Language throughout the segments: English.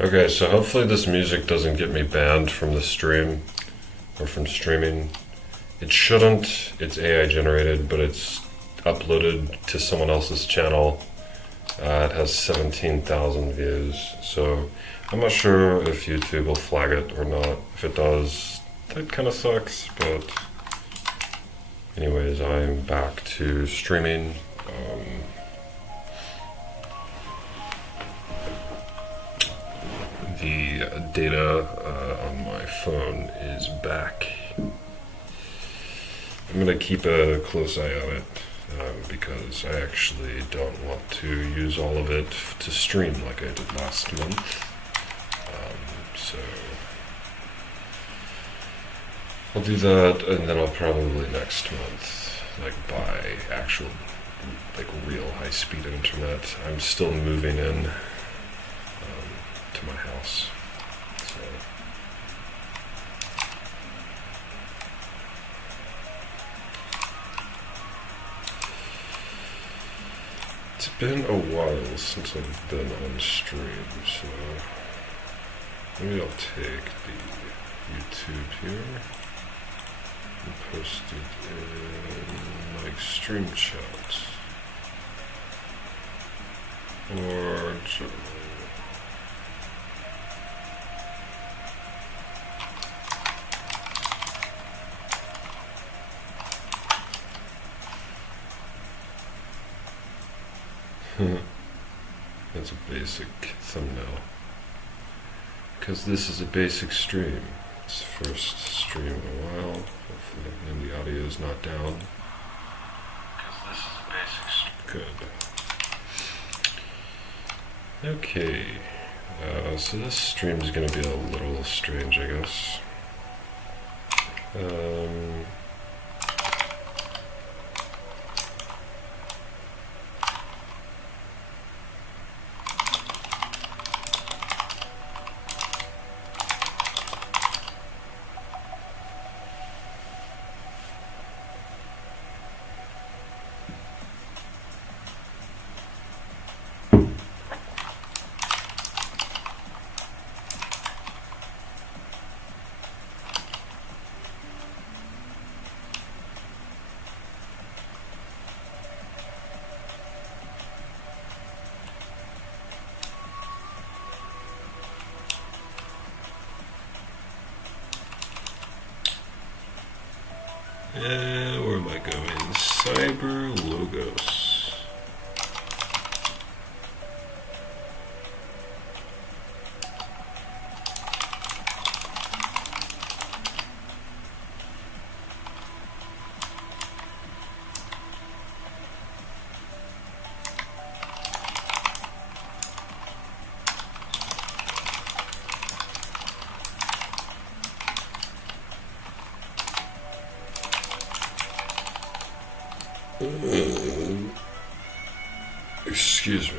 Okay, so hopefully this music doesn't get me banned from the stream or from streaming. It shouldn't. It's AI generated, but it's uploaded to someone else's channel. It has 17,000 views, so I'm not sure if YouTube will flag it or not. If it does, that kind of sucks, but anyways, I'm back to streaming. The data on my phone is back. I'm gonna keep a close eye on it because I actually don't want to use all of it to stream like I did last month. So I'll do that, and then I'll probably next month buy actual real high-speed internet. I'm still moving in to my house. So it's been a while since I've been on stream, so maybe I'll take the YouTube here and post it in my stream chat or journal. That's a basic thumbnail. Because this is a basic stream. It's the first stream in a while, hopefully, and the audio is not down. Because this is a basic stream. Good. Okay. So this stream is going to be a little strange, I guess. Where am I going? Cyber Logos. Excuse me.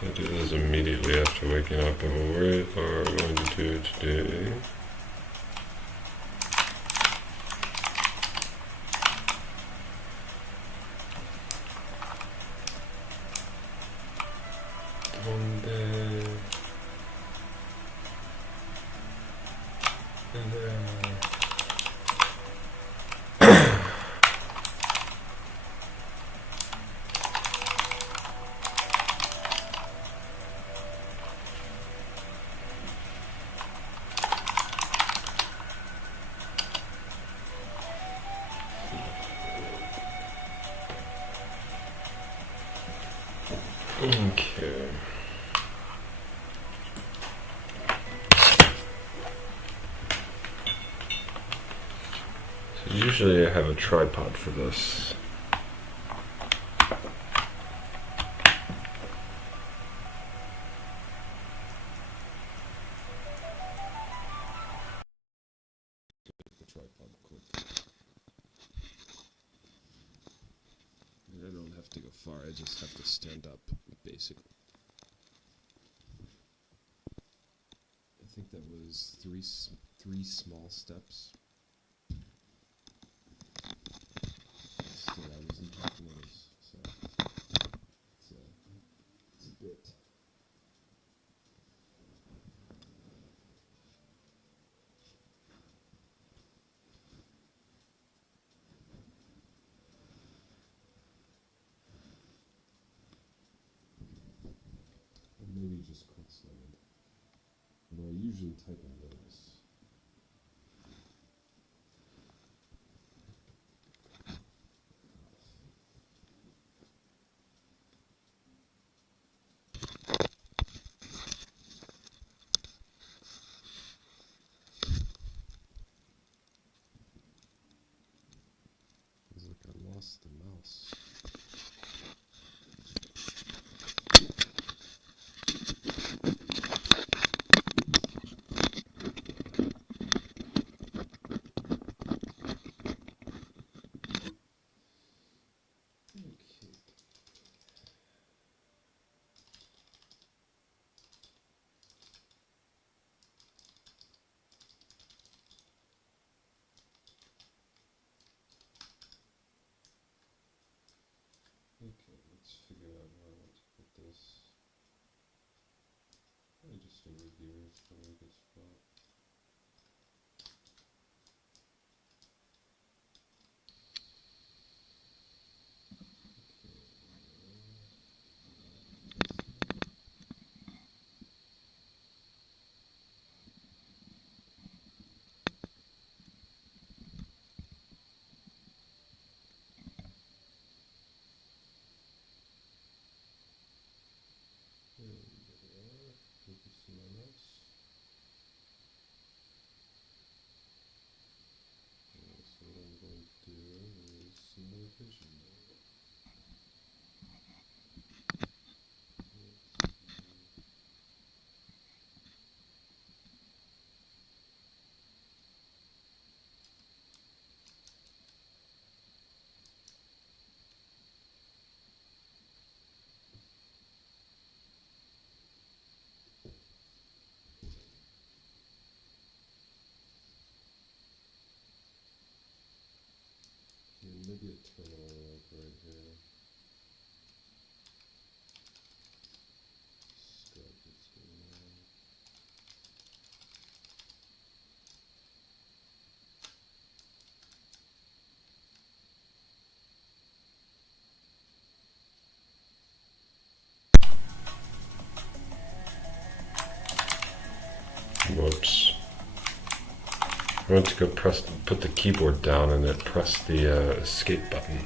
So I do this immediately after waking up, and what we are going to do today okay. So usually I have a tripod for this. have to go far, I just have to stand up, basically. I think that was three small steps. Still, I wasn't talking notice, so it's a bit. Or maybe just cross-legged. Although I usually type in notice. Feels like I lost the mouse. Okay, let's figure out where I want to put this. Probably just over here is probably a good spot. There we are. Hope you see my mouse. So what I'm going to do is some more vision now. Maybe a terminal like right here. Strike this going on. Whoops. I went to go put the keyboard down and it pressed the escape button.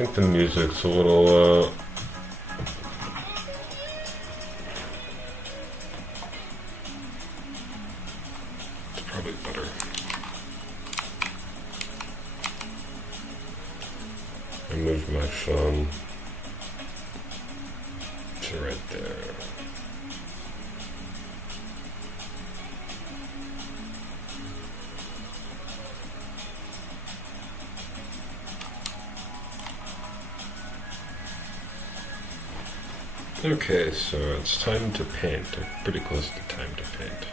think the music's a little, it's probably better. I moved my phone to right there. Okay, so it's time to paint. I'm pretty close to time to paint.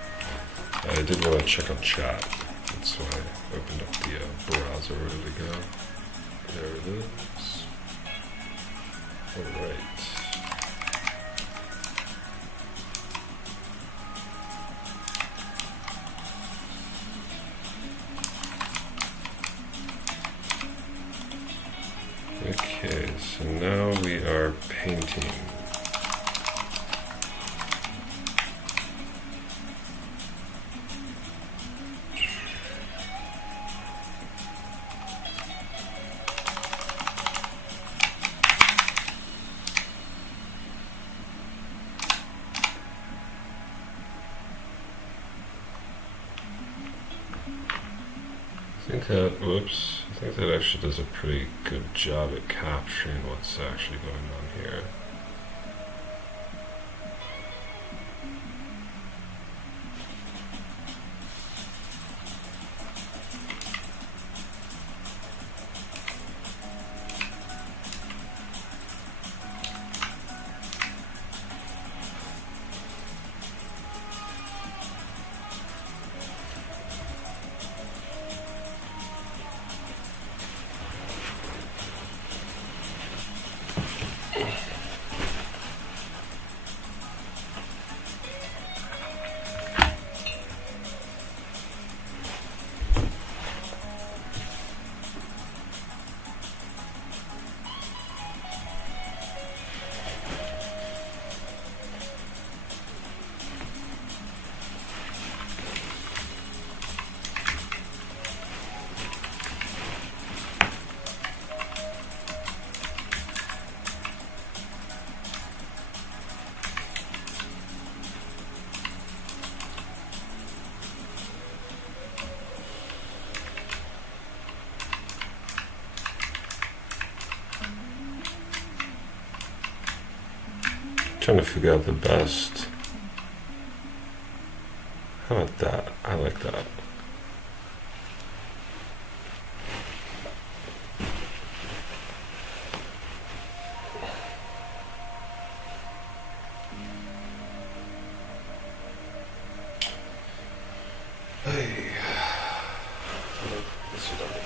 I did want to check on chat. That's why I opened up the browser. Where did it go? There it is. Alright. Okay, so now we are painting. I think that actually does a pretty good job at capturing what's actually going on here. Trying to figure out the best. How about that? I like that. Hey. Let's see what I make.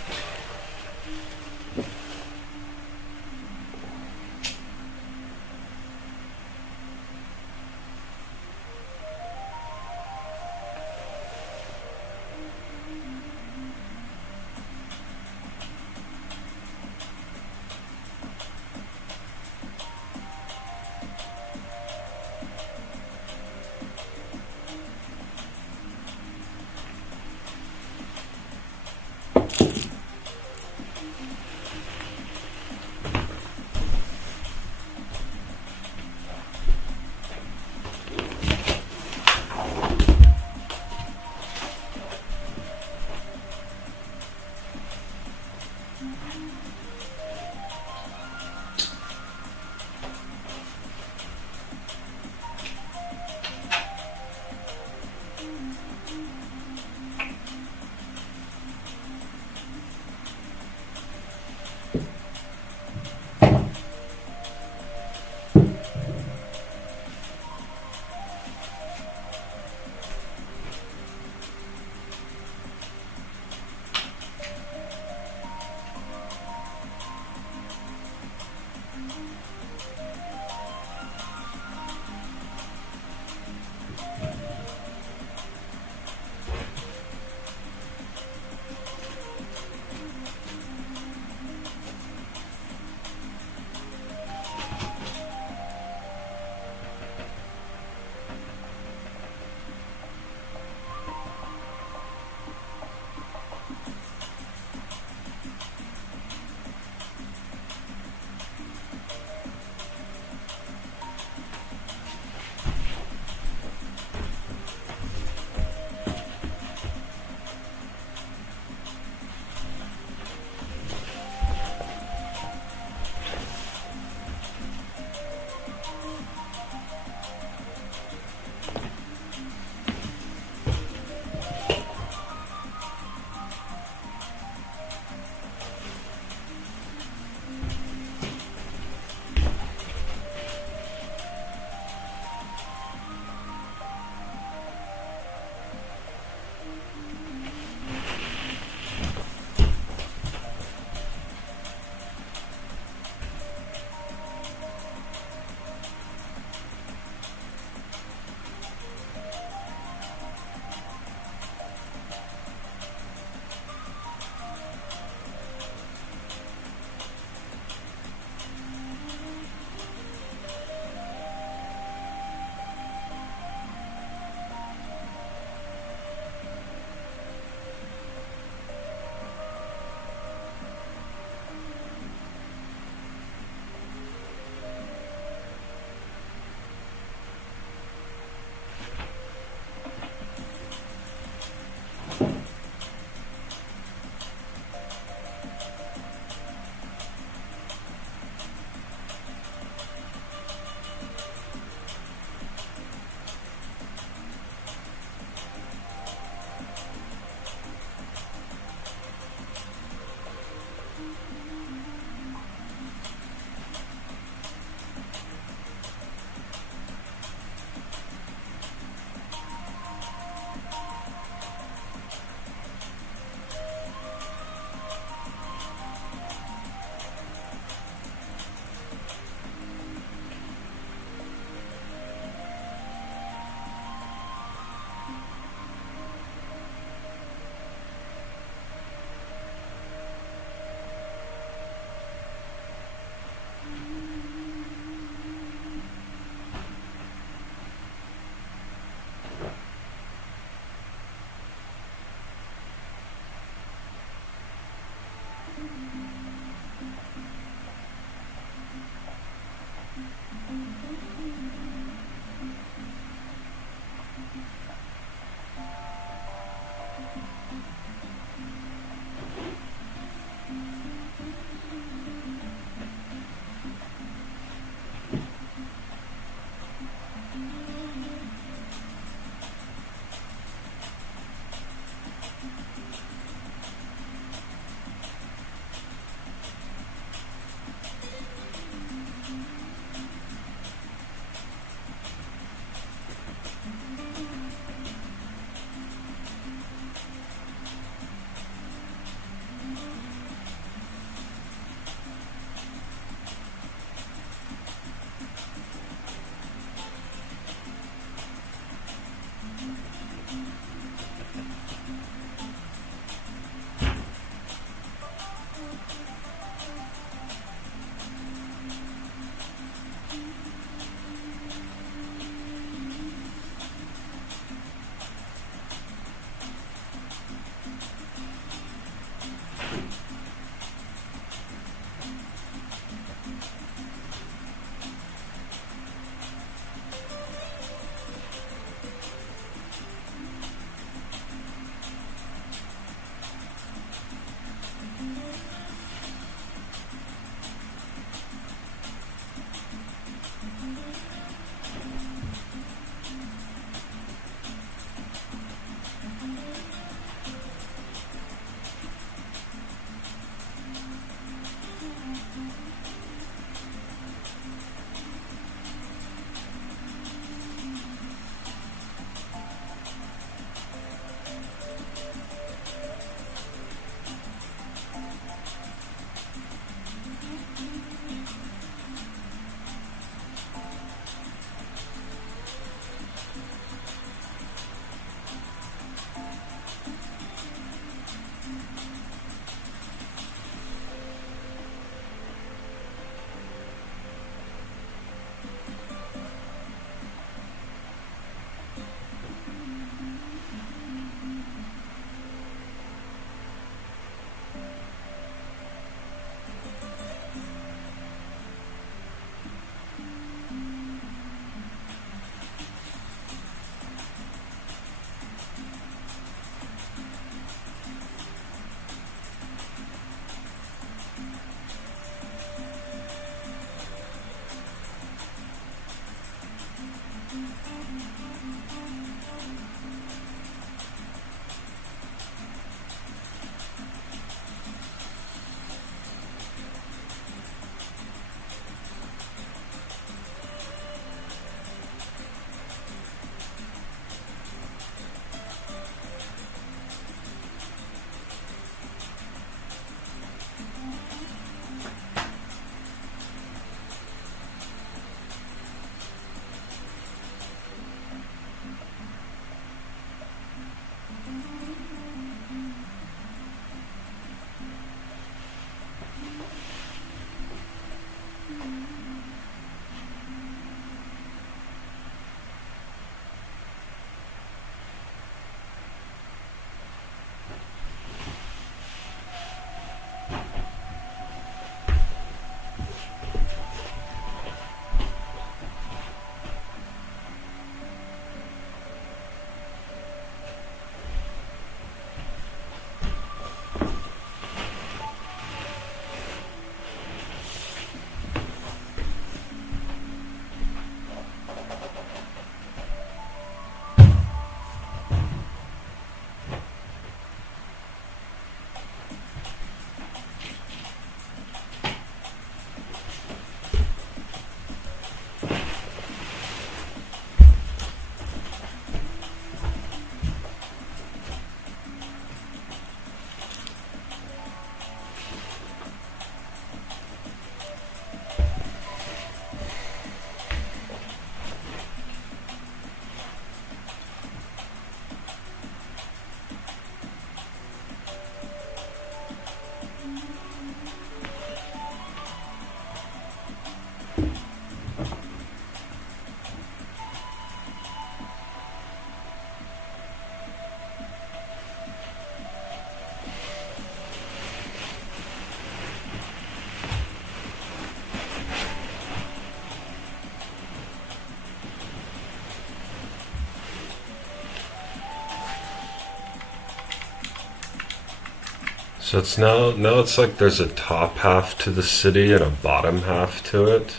So it's now it's like there's a top half to the city and a bottom half to it,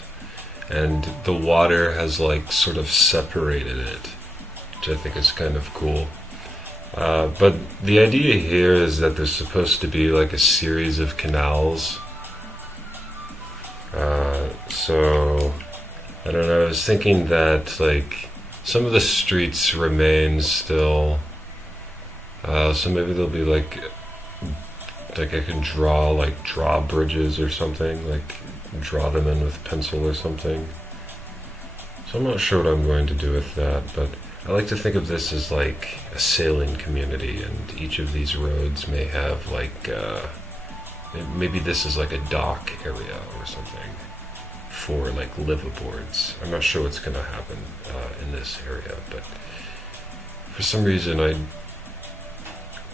and the water has like sort of separated it, which I think is kind of cool. But the idea here is that there's supposed to be like a series of canals. So I don't know. I was thinking that like some of the streets remain still. So maybe there'll be like I can draw drawbridges or something, like draw them in with pencil or something. So I'm not sure what I'm going to do with that, but I like to think of this as like a sailing community, and each of these roads may have like maybe this is like a dock area or something for like liveaboards. I'm not sure what's going to happen in this area, but for some reason I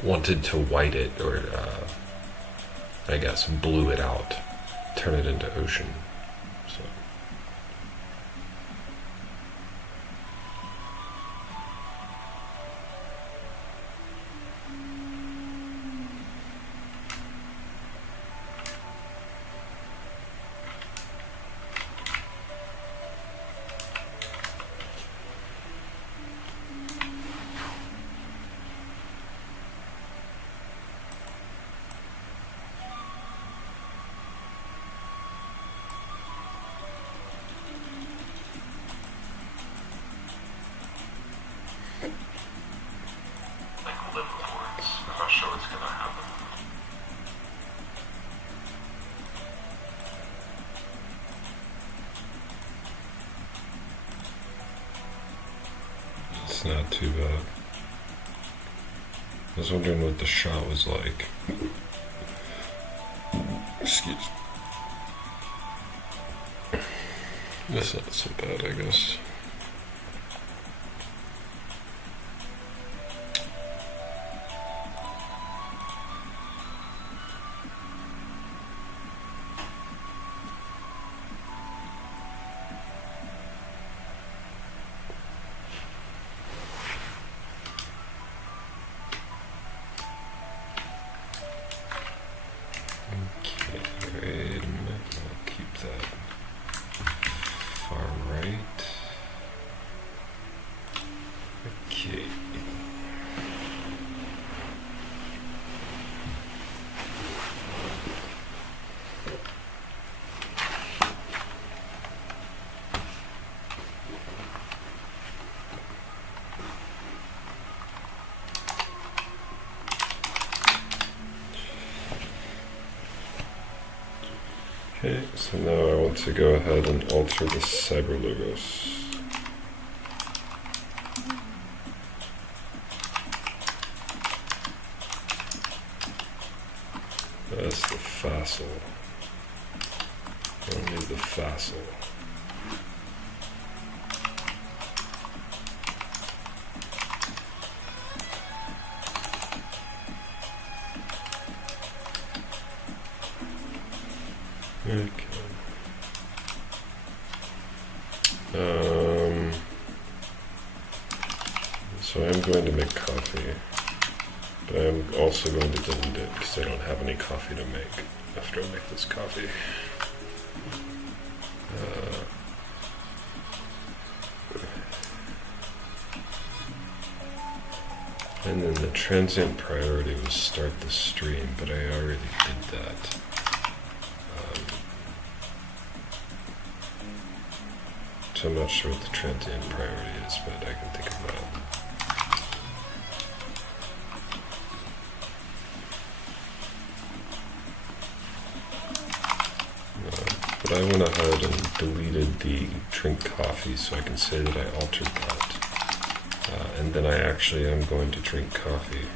wanted to white it, or I guess blue it out, turn it into ocean. So it's not too bad. I was wondering what the shot was like. Excuse me. That's not so bad, I guess. Okay, so now I want to go ahead and alter the cyber logos. That's the facile. I don't need the facile. Okay. So I'm going to make coffee, but I'm also going to delete it because I don't have any coffee to make after I make this coffee. And then the transient priority was start the stream, but I already did that. So I'm not sure what the transient priority is, but I can think of that. But I went ahead and deleted the drink coffee so I can say that I altered that. And then I actually am going to drink coffee.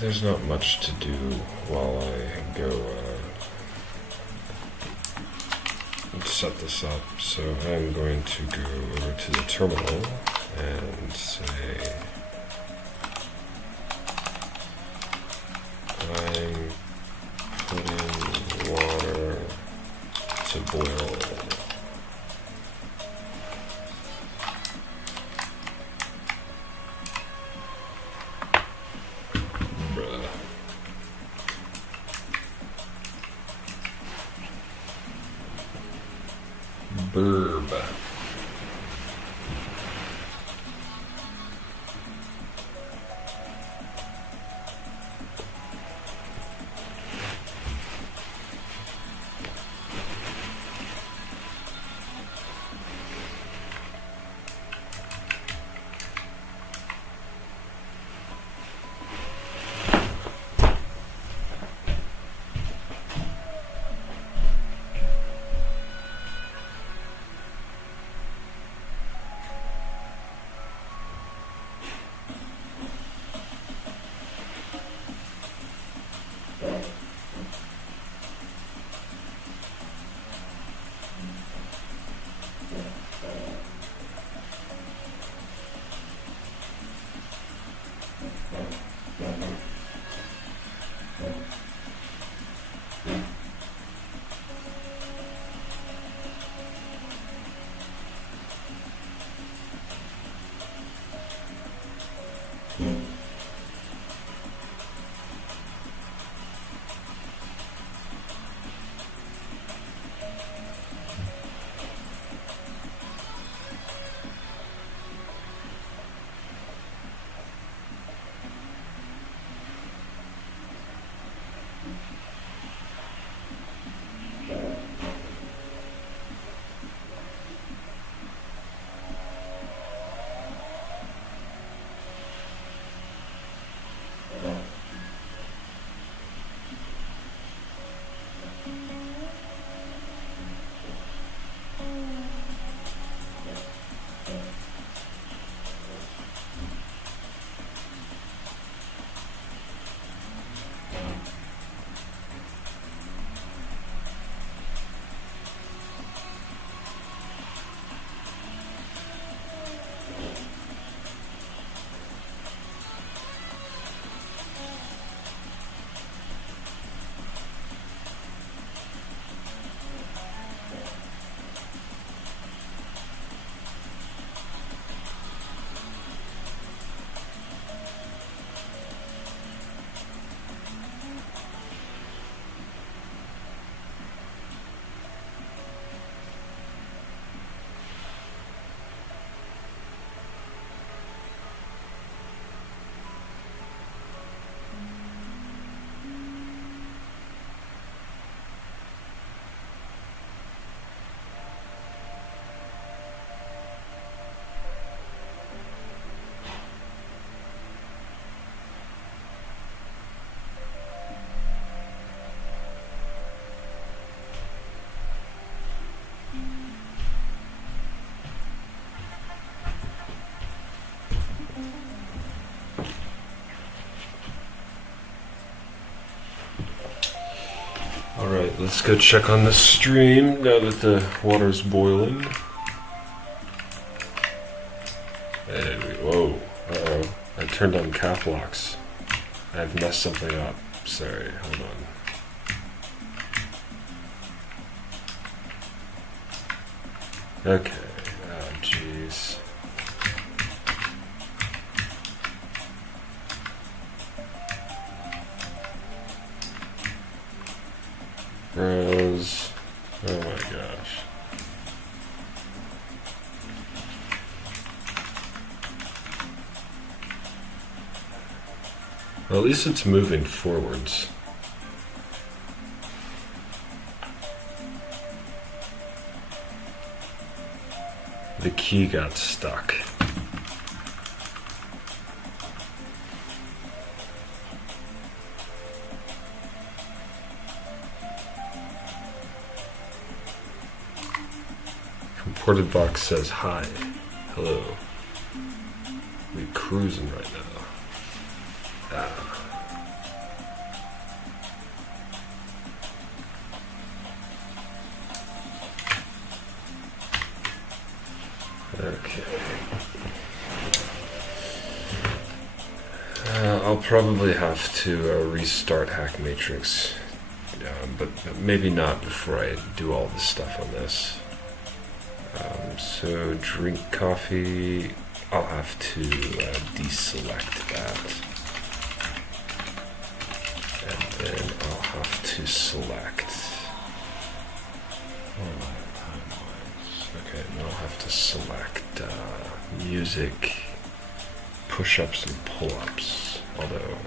There's not much to do while I go set this up, so I'm going to go over to the terminal and say I'm putting water to boil. Alright, let's go check on the stream now that the water's boiling. Whoa, uh-oh. I turned on cap locks. I've messed something up. Sorry, hold on. Okay, oh jeez. Rose. Oh my gosh. Well, at least it's moving forwards. The key got stuck. Imported box says hi. Hello. We cruising right now. Okay. I'll probably have to restart HackMatrix, but maybe not before I do all this stuff on this. So drink coffee, I'll have to deselect that. And then I'll have to select. Okay, and I'll have to select music, push-ups and pull-ups, although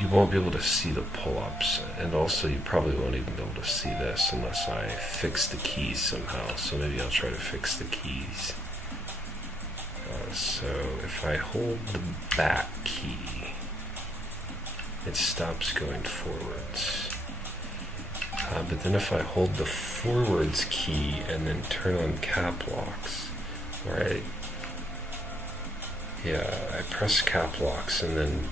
you won't be able to see the pull-ups, and also you probably won't even be able to see this unless I fix the keys somehow, so maybe I'll try to fix the keys. So if I hold the back key, it stops going forwards. But then if I hold the forwards key and then turn on cap locks, right? Yeah, I press cap locks and then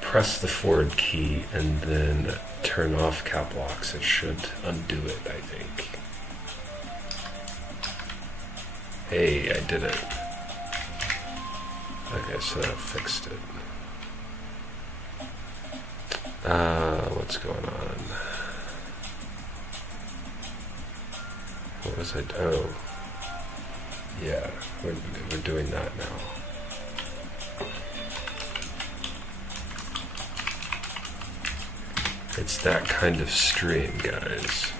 press the forward key and then turn off cap locks. It should undo it, I think. Hey, I did it. Okay, so that fixed it. What's going on? What was I? Oh. Yeah, we're doing that now. It's that kind of stream, guys.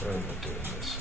Why am I doing this?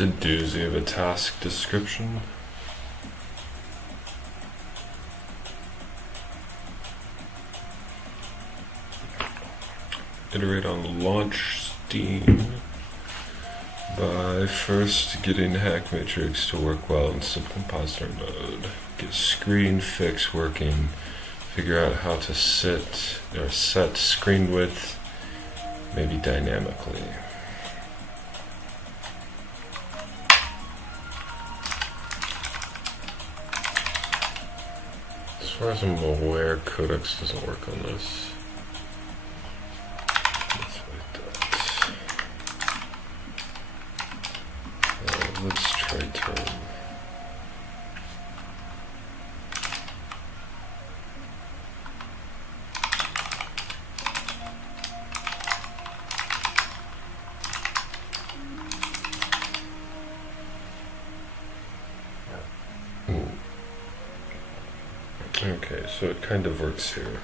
It's a doozy of a task description. Iterate on launch Steam by first getting HackMatrix to work well in subcompositor mode. Get screen fix working. Figure out how to set screen width, maybe dynamically. As far as I'm aware, Codex doesn't work on this. Let's try term. Okay, so it kind of works here.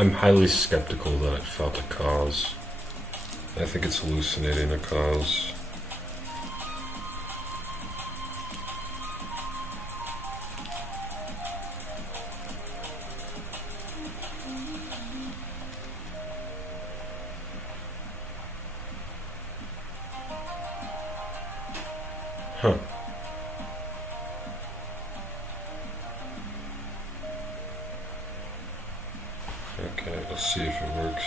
I'm highly skeptical that it felt a cause. I think it's hallucinating a cause. Huh. Okay, let's see if it works.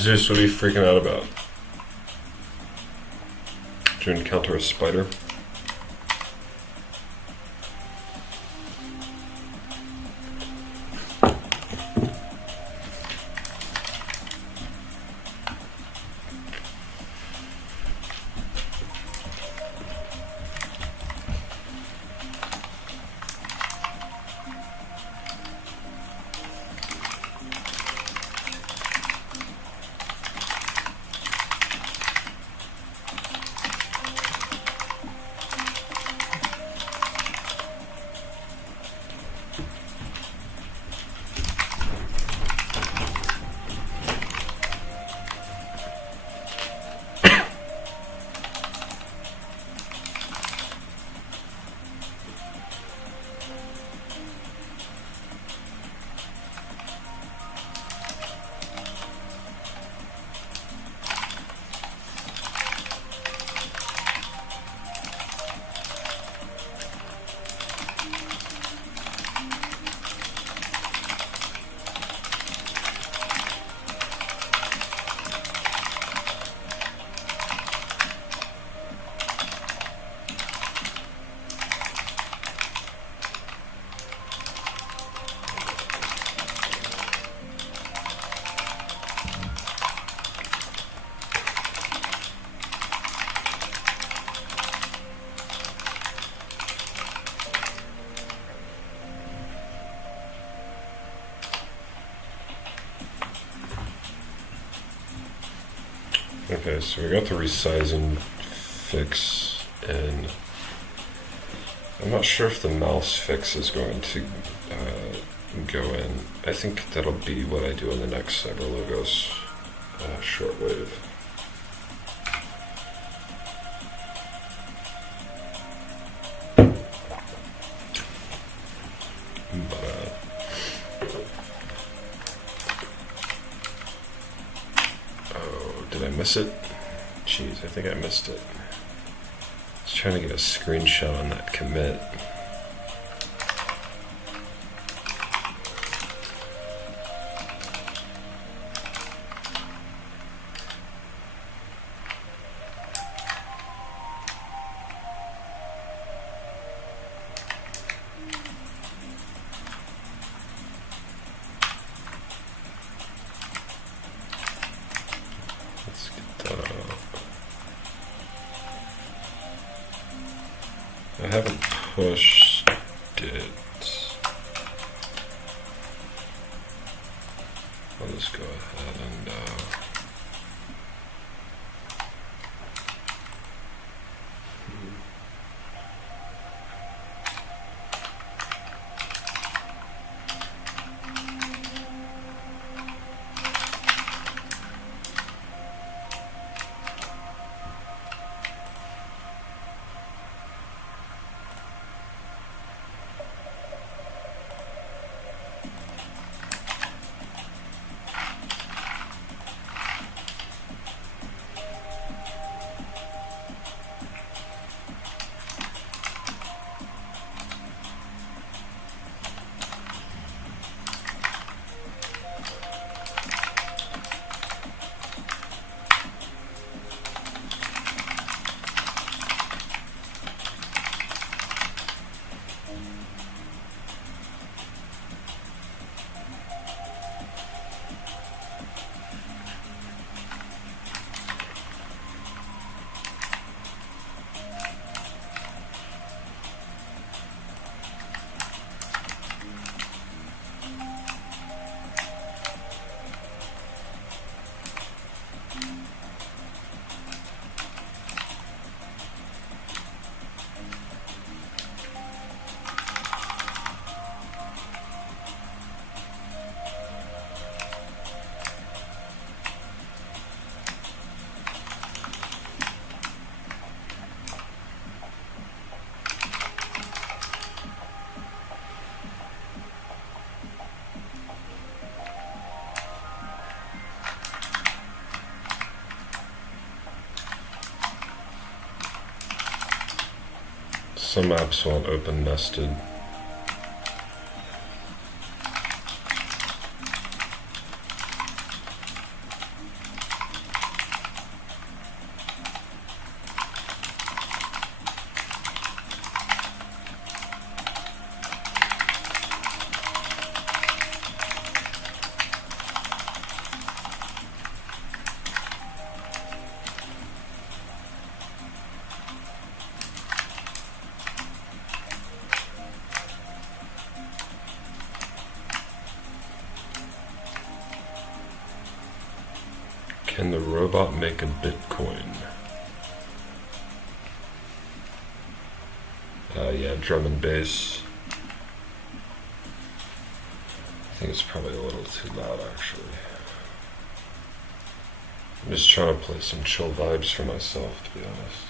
Zeus, what are you freaking out about? Did you encounter a spider? Okay, so we got the resizing fix in. I'm not sure if the mouse fix is going to go in. I think that'll be what I do in the next CyberLogos shortwave. Did I miss it? Jeez, I think I missed it. I was trying to get a screenshot on that commit. I haven't pushed it. I'll just go ahead and some apps won't open nested. Can the robot make a Bitcoin? Yeah, drum and bass. I think it's probably a little too loud, actually. I'm just trying to play some chill vibes for myself, to be honest.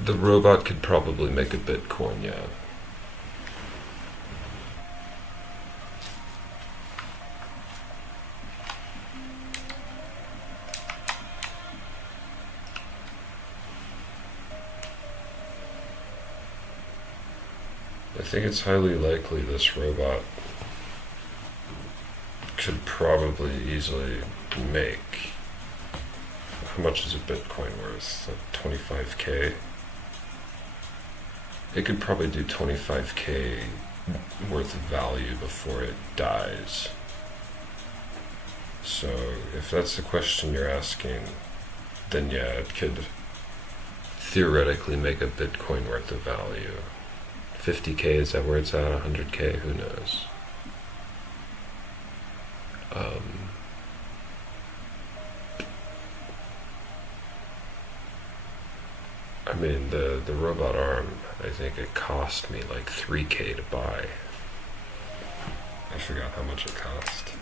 The robot could probably make a Bitcoin, yeah. I think it's highly likely this robot could probably easily make, how much is a Bitcoin worth? Like 25K? It could probably do 25K worth of value before it dies. So if that's the question you're asking, then yeah, it could theoretically make a Bitcoin worth of value. 50K, is that where it's at? 100K, who knows? I mean, the robot arm, I think it cost me like 3K to buy. I forgot how much it cost.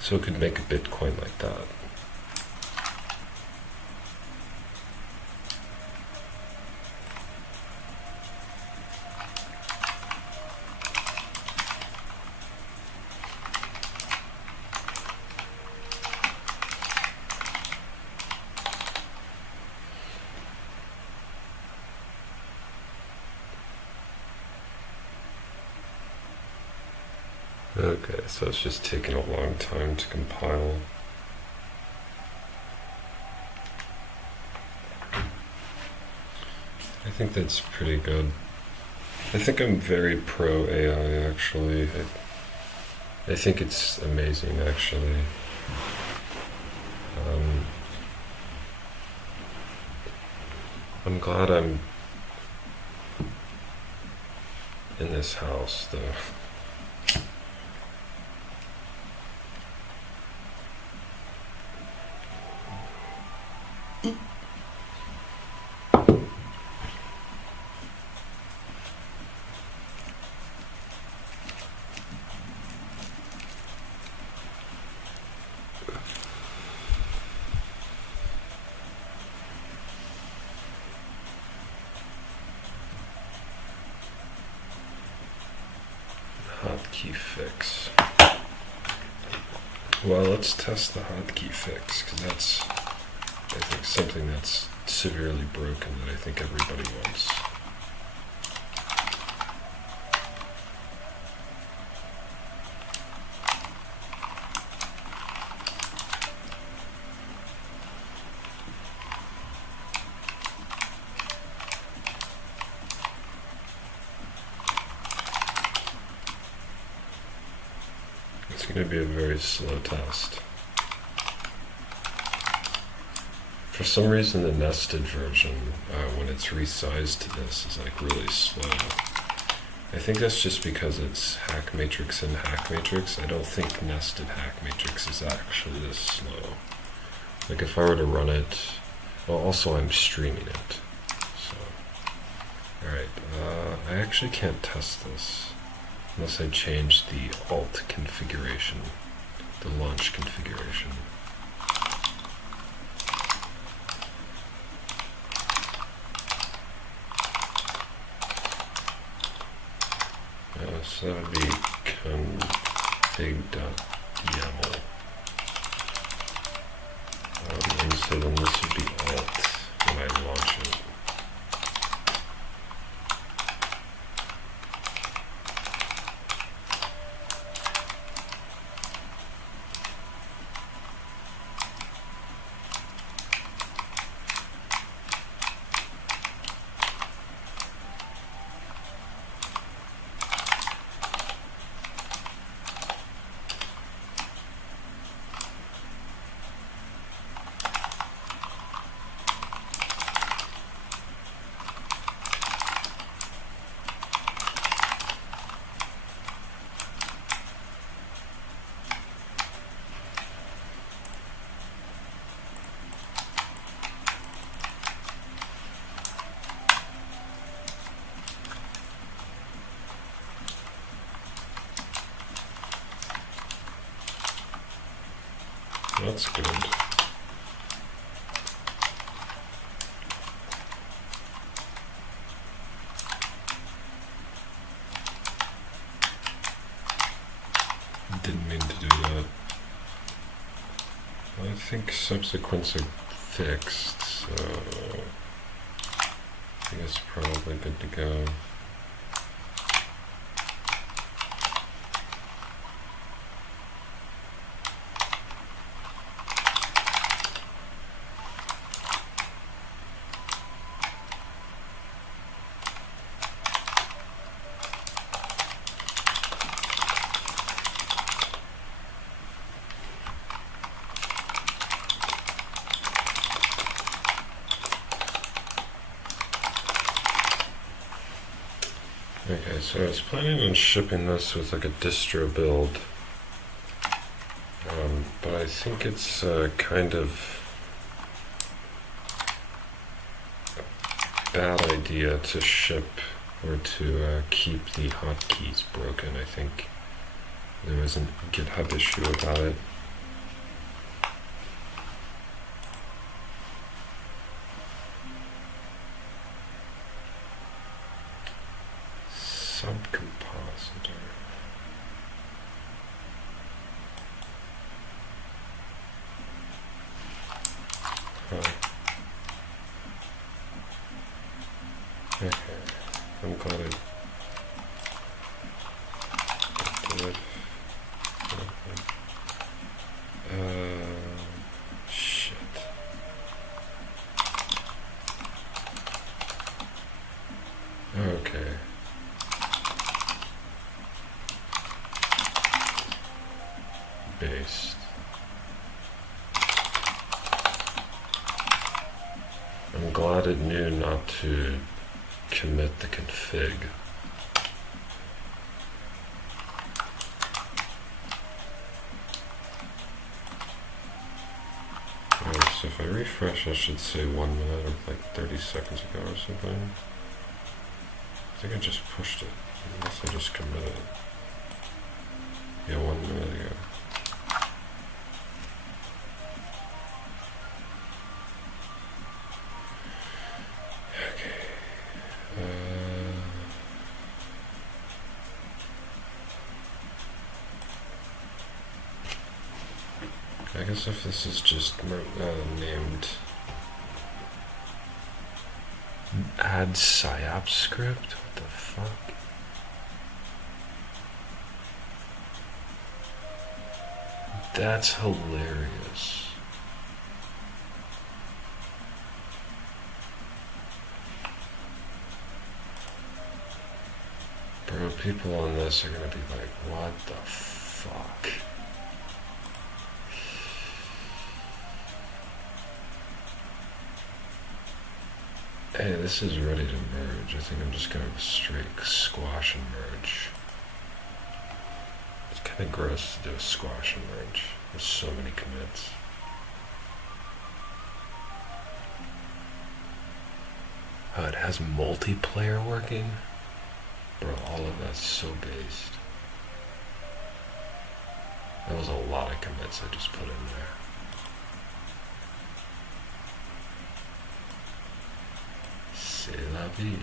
So it could make a Bitcoin like that. Okay, so it's just taking a long time to compile. I think that's pretty good. I think I'm very pro AI actually. I think it's amazing actually. I'm glad I'm in this house though. Hotkey fix. Well, let's test the hotkey fix, because that's, I think, something that's severely broken that I think everybody wants. It's going to be a very slow test. For some reason, the nested version, when it's resized to this, is like really slow. I think that's just because it's HackMatrix and HackMatrix. I don't think nested HackMatrix is actually this slow. Like if I were to run it, well, also I'm streaming it. So, alright, I actually can't test this unless I change the alt configuration, the launch configuration. So that would be config.yaml. And so then this would be alt when I launch it. That's good. Didn't mean to do that. I think subsequents are fixed, so I think it's probably good to go. so I was planning on shipping this with like a distro build, but I think it's kind of a bad idea to ship or to keep the hotkeys broken. I think there was a GitHub issue about it. Subcompositor. Huh. Okay, I'm glad I did it. Shit. Okay. Based. I'm glad it knew not to commit the config. Alright, so if I refresh, I should say 1 minute or like 30 seconds ago or something. I think I just pushed it, unless I just committed it. Yeah, 1 minute ago. I guess if this is just named add psyop script, what the fuck? That's hilarious. Bro, people on this are gonna be like, what the fuck? Hey, this is ready to merge. I think I'm just gonna straight squash and merge. It's kind of gross to do a squash and merge. There's so many commits. Oh, it has multiplayer working? Bro, all of that's so based. That was a lot of commits I just put in there. C'est la vie.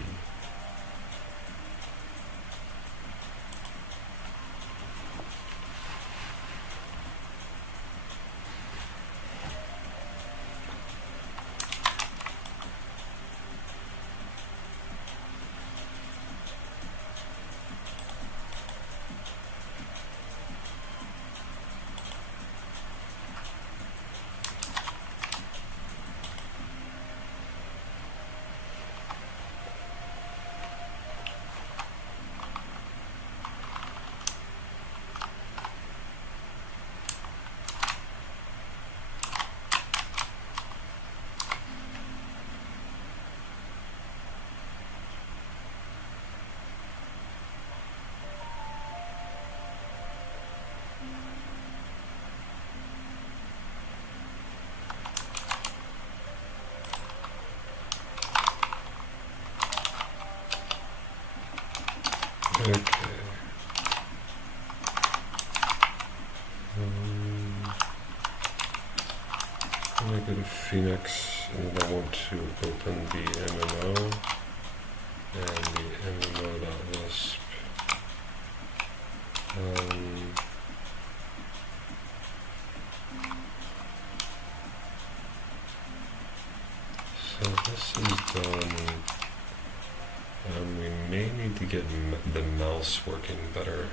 Okay. I'm gonna go to Phoenix and I want to open the MMO and the MMO.lisp. So this is done. We may need to get the mouse working better.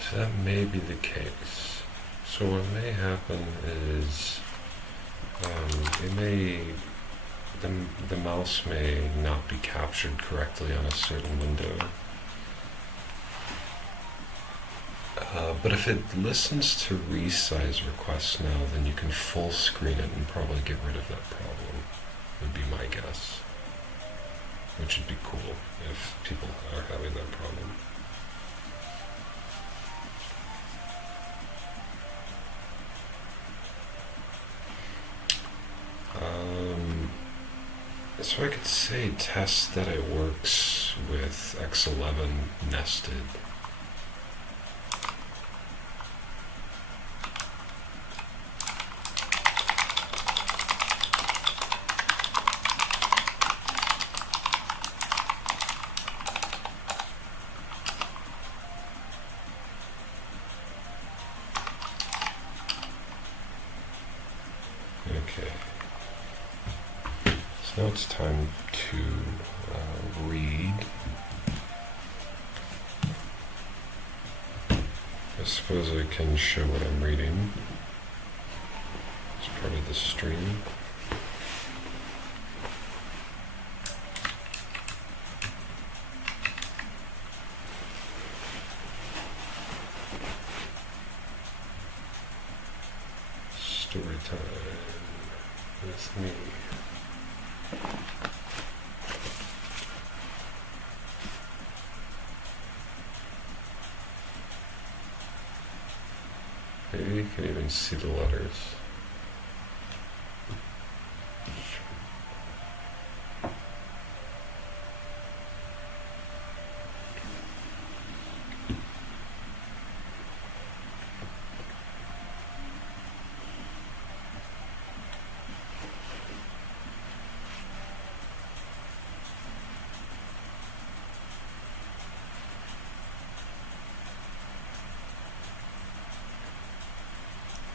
So that may be the case. So what may happen is it may the mouse may not be captured correctly on a certain window. But if it listens to resize requests now, then you can full screen it and probably get rid of that problem, would be my guess. Which would be cool if people are having that problem. So I could say test that it works with X11 nested. Okay. So now it's time to read. I suppose I can show what I'm reading as part of the stream. Story time with me. Maybe you can even see the letters.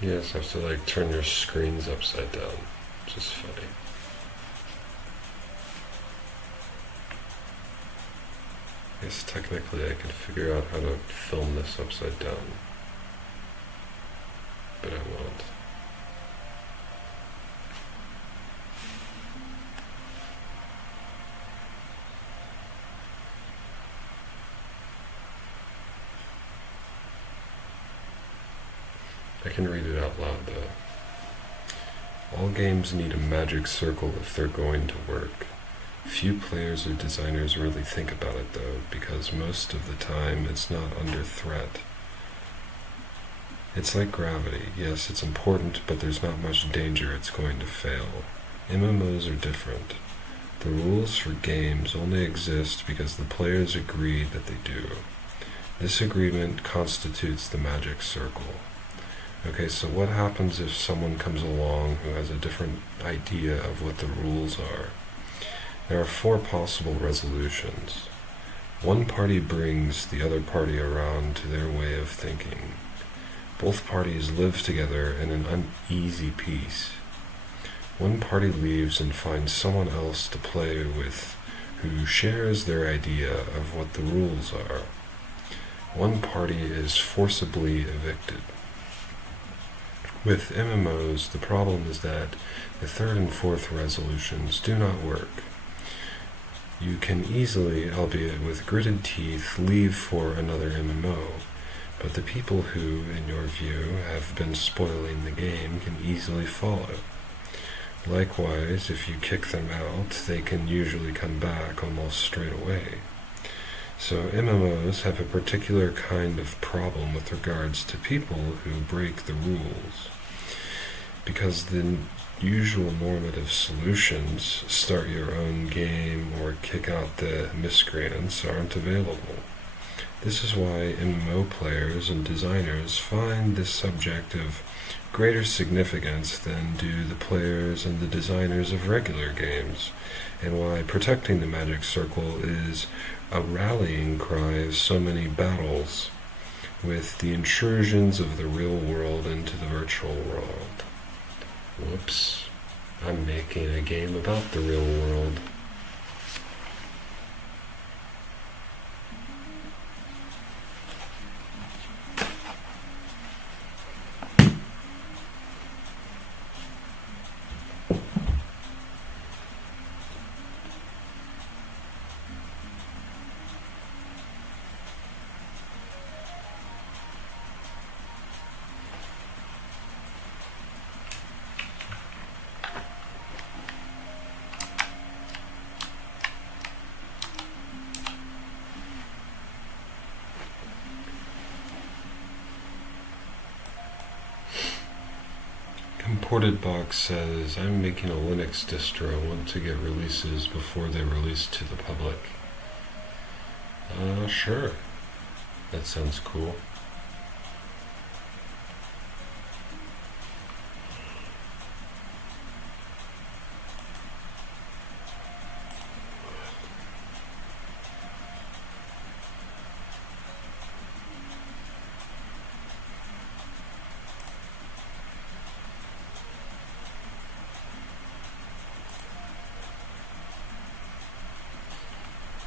Yes, I have to like turn your screens upside down, which is funny. I guess technically I could figure out how to film this upside down, but I won't. I can read it out loud though. All games need a magic circle if they're going to work. Few players or designers really think about it though, because most of the time it's not under threat. It's like gravity. Yes, it's important, but there's not much danger it's going to fail. MMOs are different. The rules for games only exist because the players agree that they do. This agreement constitutes the magic circle. Okay, so what happens if someone comes along who has a different idea of what the rules are? There are 4 possible resolutions. One party brings the other party around to their way of thinking. Both parties live together in an uneasy peace. One party leaves and finds someone else to play with who shares their idea of what the rules are. One party is forcibly evicted. With MMOs, the problem is that the 3rd and 4th resolutions do not work. You can easily, albeit with gritted teeth, leave for another MMO, but the people who, in your view, have been spoiling the game can easily follow. Likewise, if you kick them out, they can usually come back almost straight away. So MMOs have a particular kind of problem with regards to people who break the rules, because the usual normative solutions, start your own game or kick out the miscreants, aren't available. This is why MMO players and designers find this subject of greater significance than do the players and the designers of regular games, and why protecting the magic circle is a rallying cry of so many battles with the intrusions of the real world into the virtual world. Whoops, I'm making a game about the real world. Supported box says, I'm making a Linux distro. I want to get releases before they release to the public. Sure. That sounds cool.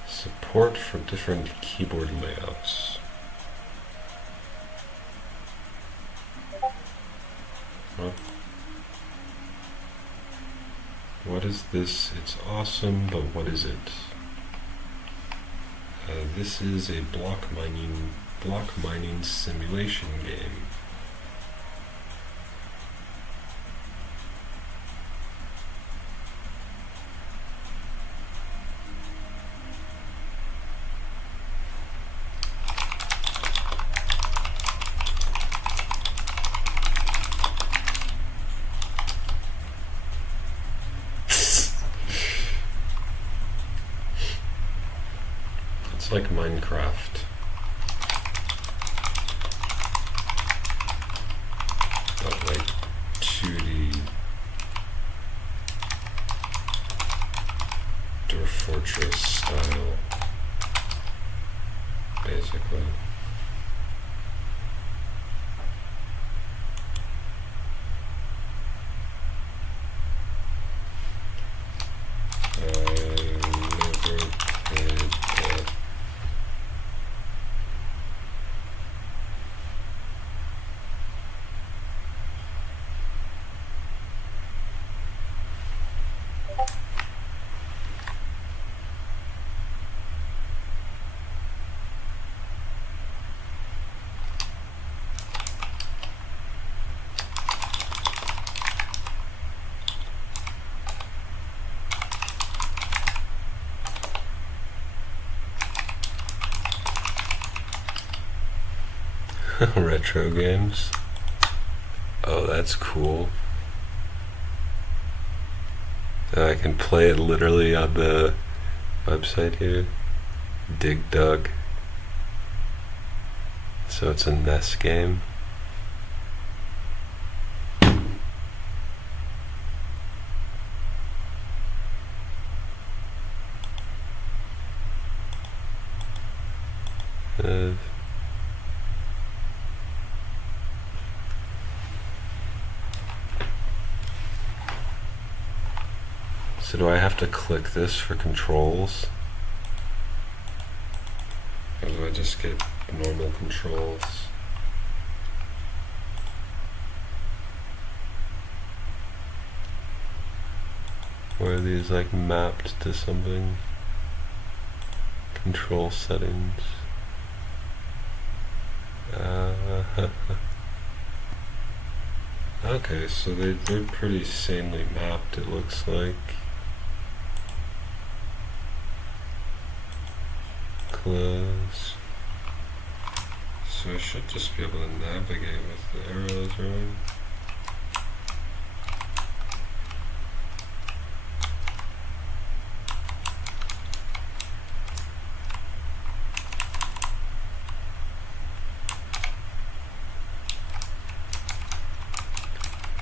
Support for different keyboard layouts. Huh? What is this? It's awesome, but what is it? This is a block mining simulation game. It's like Minecraft. But like 2D Dwarf Fortress style, basically. Retro games. Oh, that's cool. I can play it literally on the website here. Dig Dug. So it's a NES game. So do I have to click this for controls? Or do I just get normal controls? Or are these like mapped to something? Control settings. Okay, so they're pretty sanely mapped, it looks like. Close. So I should just be able to navigate with the arrows, right?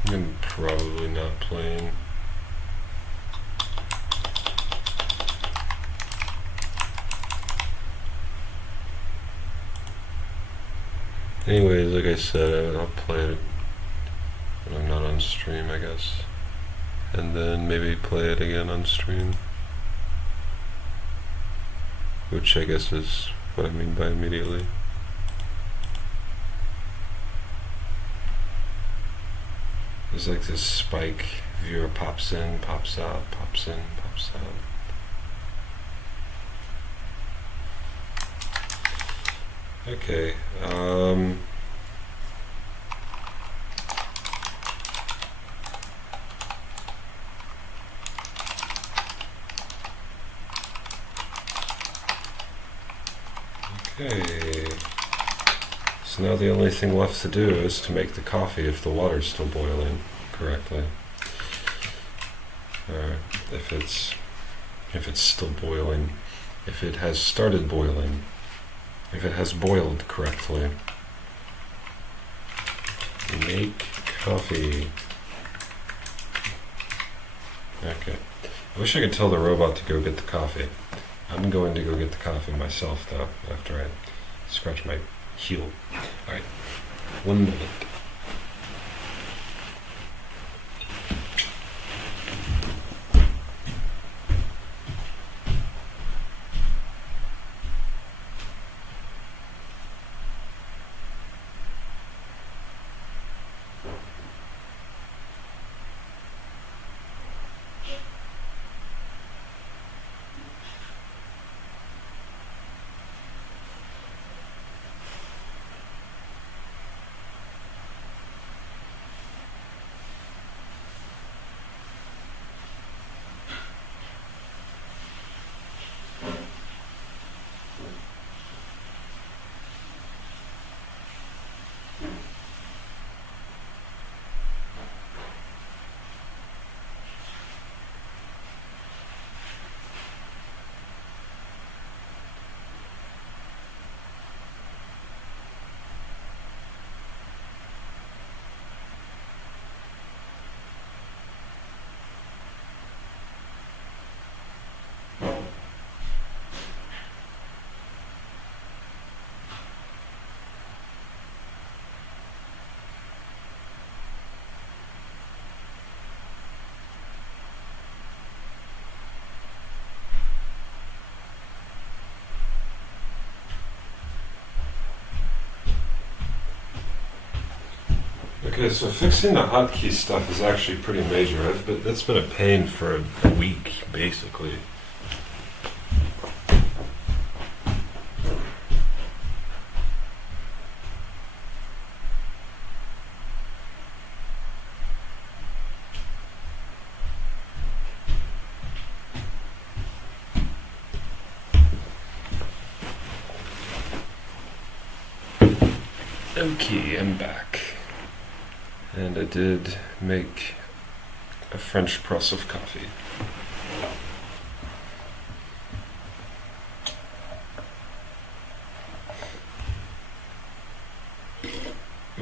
I'm probably not playing. Anyways, like I said, I'll play it when I'm not on stream, I guess. And then maybe play it again on stream. Which I guess is what I mean by immediately. There's like this spike, viewer pops in, pops out, pops in, pops out. Okay, okay, so now the only thing left to do is to make the coffee if the water's still boiling, correctly. If it's still boiling, if it has started boiling, if it has boiled correctly. Make coffee. Okay. I wish I could tell the robot to go get the coffee. I'm going to go get the coffee myself, though, after I scratch my heel. Alright. 1 minute. Okay, so fixing the hotkey stuff is actually pretty major. That's been a pain for a week, basically. Okay, I'm back. And I did make a French press of coffee.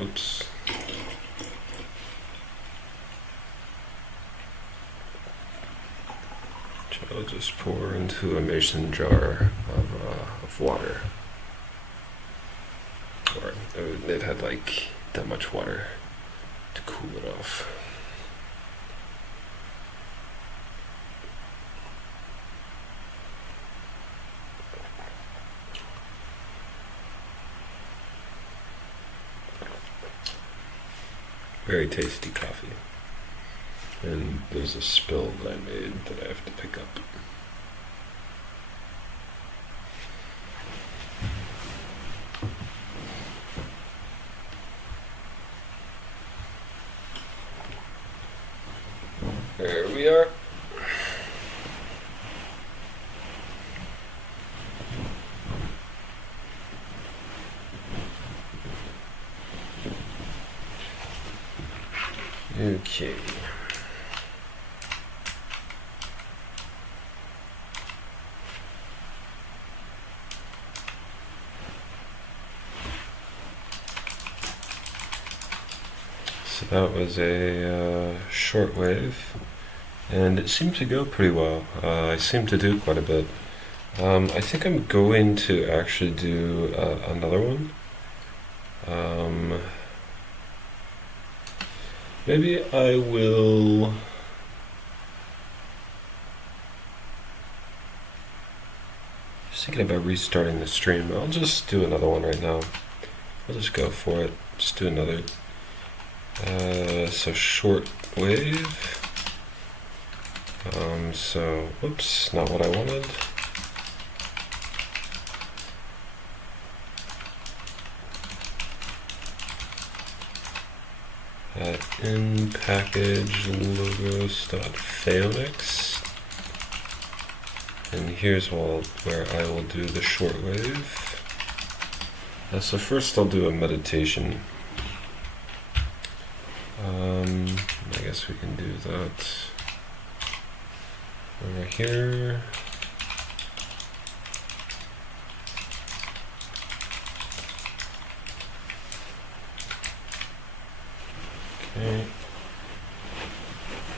Oops. Which I'll just pour into a mason jar of water. Or it had like that much water to cool it off. Very tasty coffee. And there's a spill that I made that I have to pick up. There we are. Okay. So that was a shortwave. And it seemed to go pretty well. I seem to do quite a bit. I think I'm going to actually do another one. Maybe I will... Just thinking about restarting the stream. I'll just do another one right now. I'll just go for it. Just do another. So short wave. So, whoops, not what I wanted. In package logos.phaonix. And here's where I will do the shortwave. So first I'll do a meditation. I guess we can do that over here. Okay.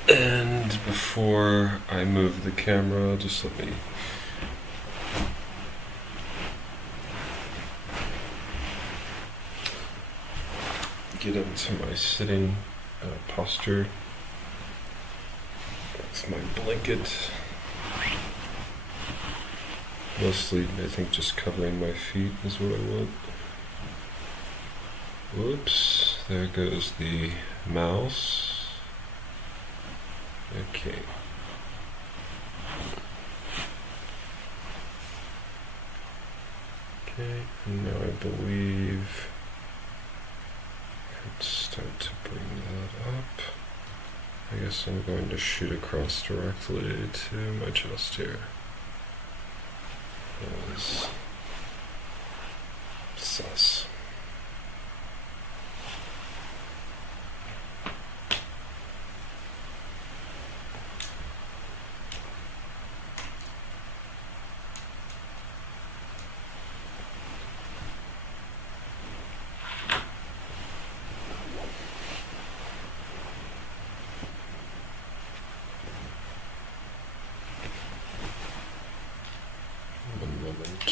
And before I move the camera, just let me get into my sitting posture. That's my blanket. Mostly, I think just covering my feet is what I want. Whoops, there goes the mouse. Okay. Okay, and now I believe I could start to bring that up. I guess I'm going to shoot across directly to my chest here. That was sus. One moment.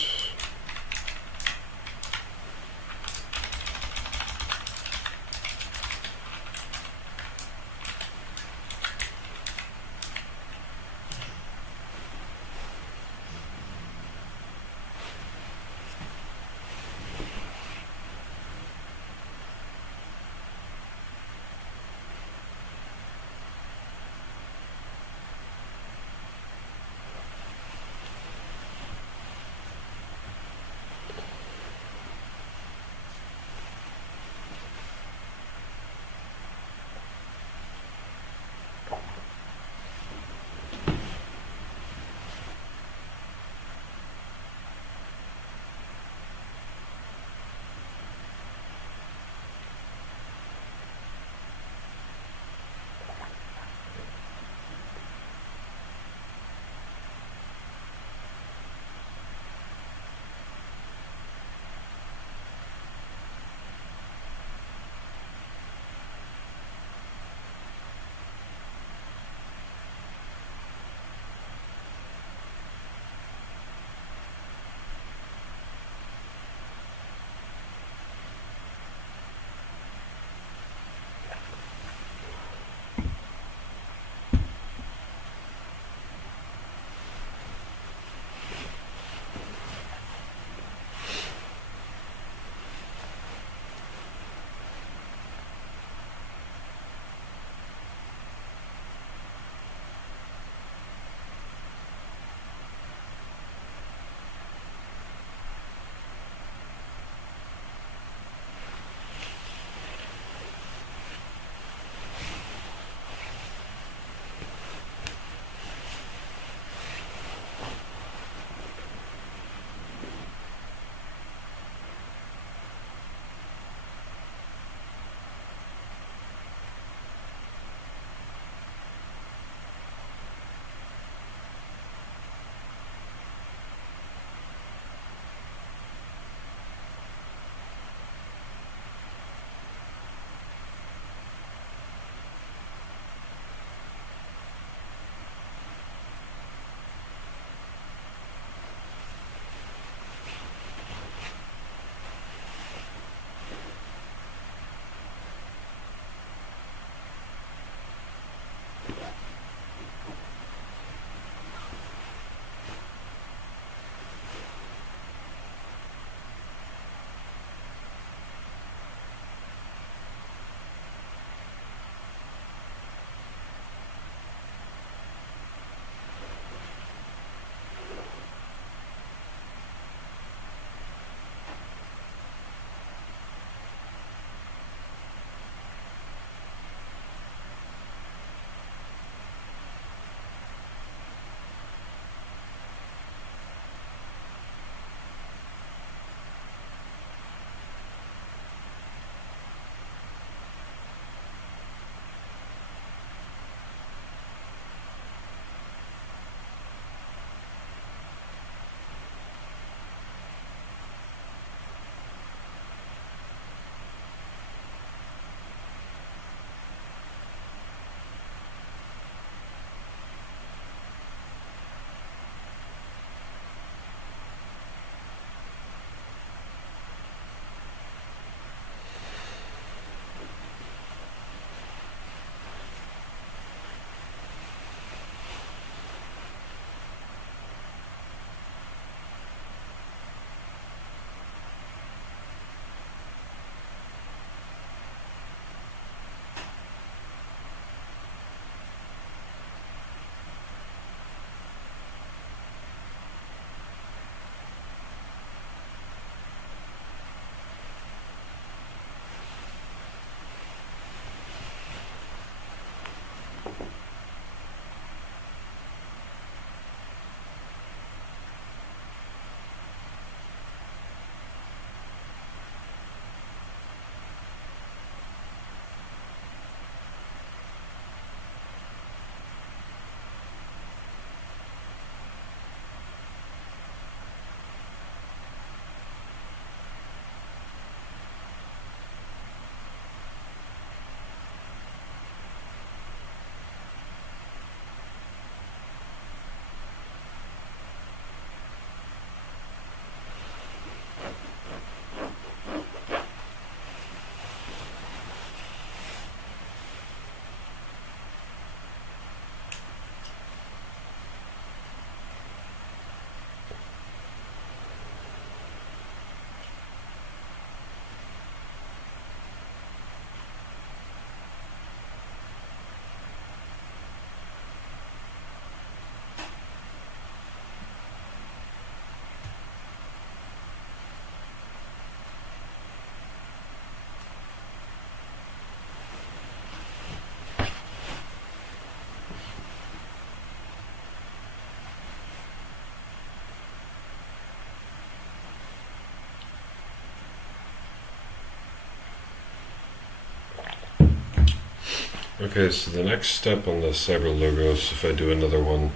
Okay, so the next step on the Cyber Logos, if I do another one,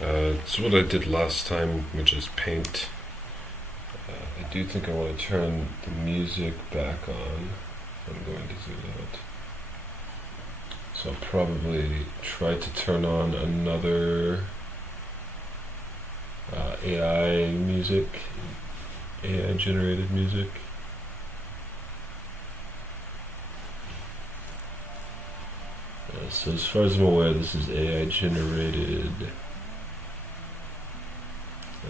it's what I did last time, which is paint. I do think I want to turn the music back on. I'm going to do that. So I'll probably try to turn on another AI music, AI generated music. So as far as I'm aware, this is AI generated.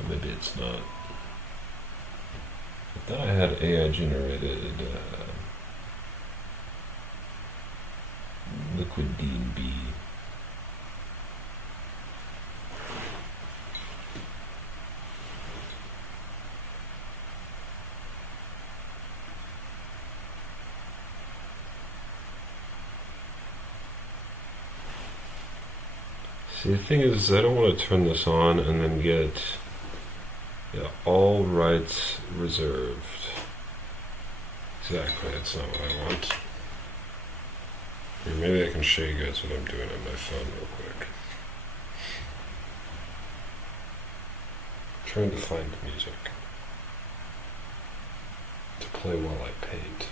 Maybe it's not. I thought I had AI generated liquid D&B. See, the thing is, I don't want to turn this on and then get all rights reserved. Exactly, that's not what I want. Or maybe I can show you guys what I'm doing on my phone real quick. I'm trying to find music to play while I paint.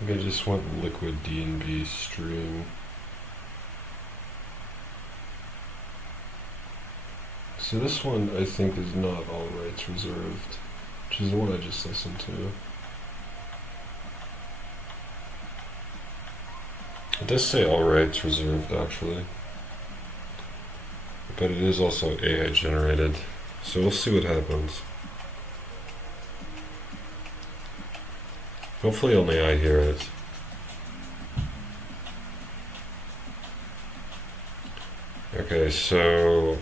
I think I just went liquid D&B stream. So this one I think is not all rights reserved, which is the one I just listened to. It does say all rights reserved actually, but it is also AI generated, so we'll see what happens. Hopefully only I hear it. Okay, so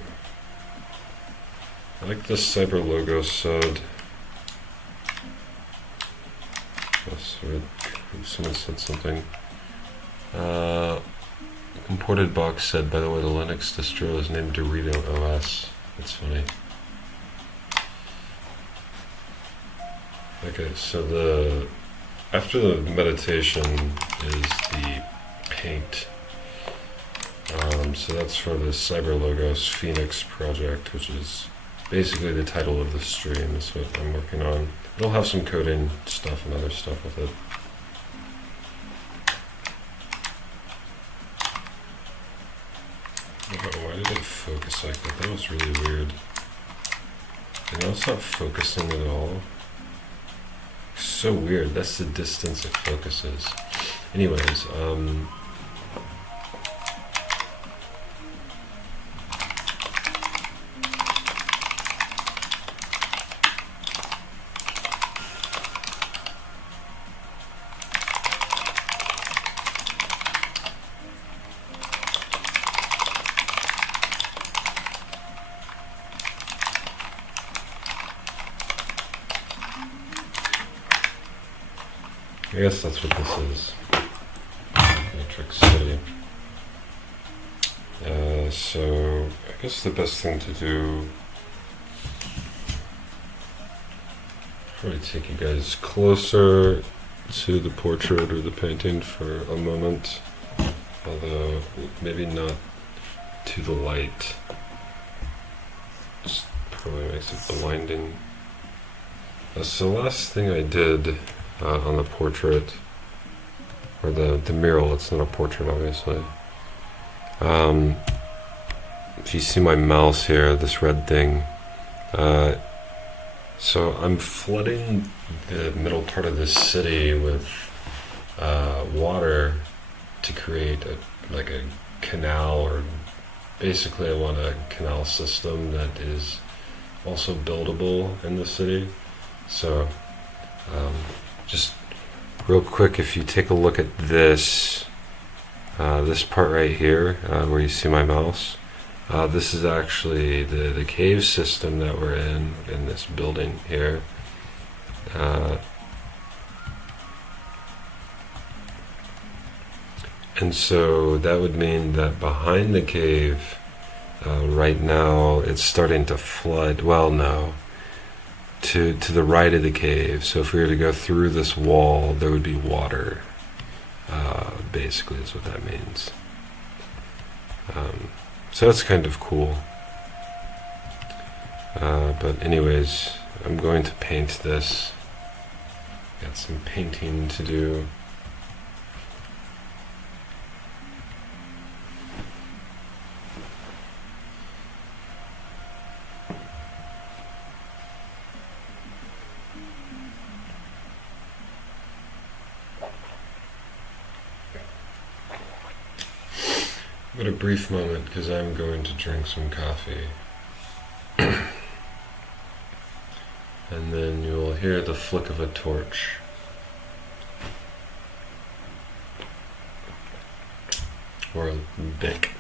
like the Cyber Logo said, someone said something. Imported box said, by the way, the Linux distro is named Dorito OS. That's funny. Okay, so after the meditation is the paint. So that's for the Cyber Logos Phoenix project, which is basically the title of the stream. That's what I'm working on. It'll have some coding stuff and other stuff with it. Oh, why did it focus like that? That was really weird. You know, it's not focusing at all. So weird. That's the distance it focuses. Anyways, I guess that's what this is. Matrix City. So I guess the best thing to do, probably take you guys closer to the portrait or the painting for a moment, although maybe not to the light. Just probably makes it blinding. So last thing I did on the portrait, or the mural, it's not a portrait obviously. If you see my mouse here, this red thing, so I'm flooding the middle part of this city with water to create like a canal, or basically I want a canal system that is also buildable in the city. So just real quick, if you take a look at this part right here, where you see my mouse, this is actually the cave system that we're in this building here. And so that would mean that behind the cave, right now, it's starting to flood. Well, no. To the right of the cave. So if we were to go through this wall, there would be water. Basically, is what that means. So that's kind of cool. But anyways, I'm going to paint this. Got some painting to do. But a brief moment, because I'm going to drink some coffee. And then you will hear the flick of a torch. Or a bic.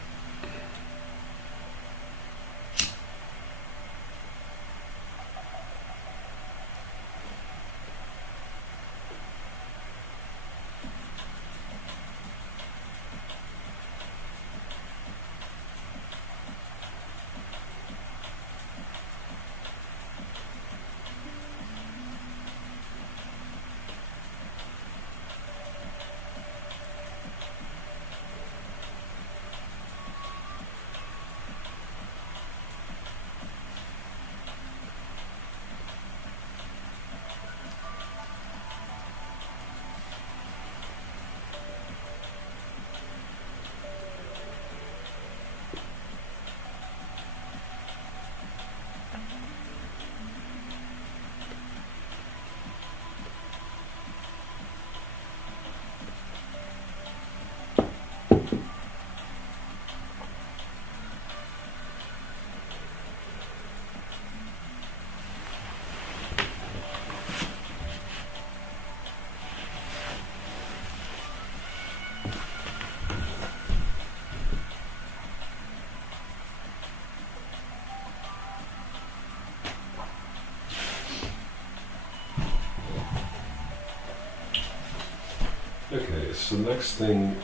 Okay, so next thing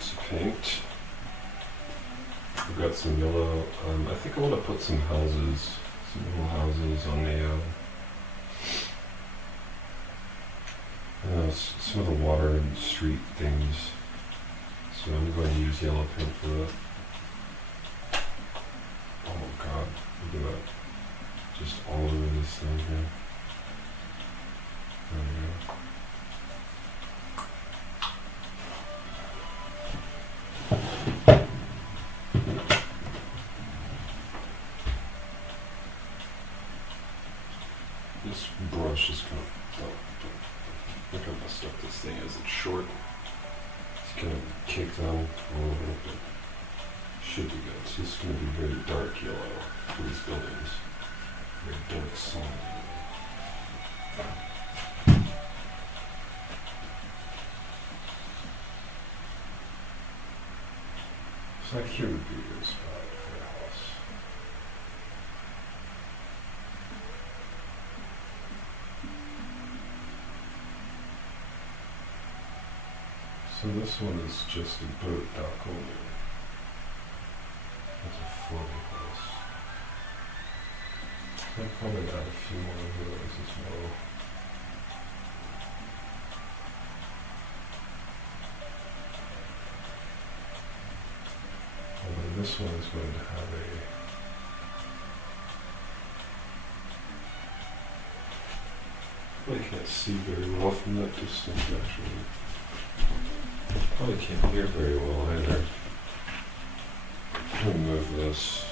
to paint, I've got some yellow. I think I want to put some houses, some little houses on the, some of the water and street things. So I'm going to use yellow paint for that. Oh god, look at that. Just all over this thing here. There we go. This brush is kind of, look how messed up this thing is. It's short. It's kind of caked on a little bit, but should be good. It's just going to be very dark yellow for these buildings. Very dark solid. So like here would be a good spot for a house. So this one is just a boat dock only. It's a floating house. I'll probably add a few more of those as well. Although this one is going to have I can't see very well from that distance actually. Probably can't hear very well either. I'm going to move this.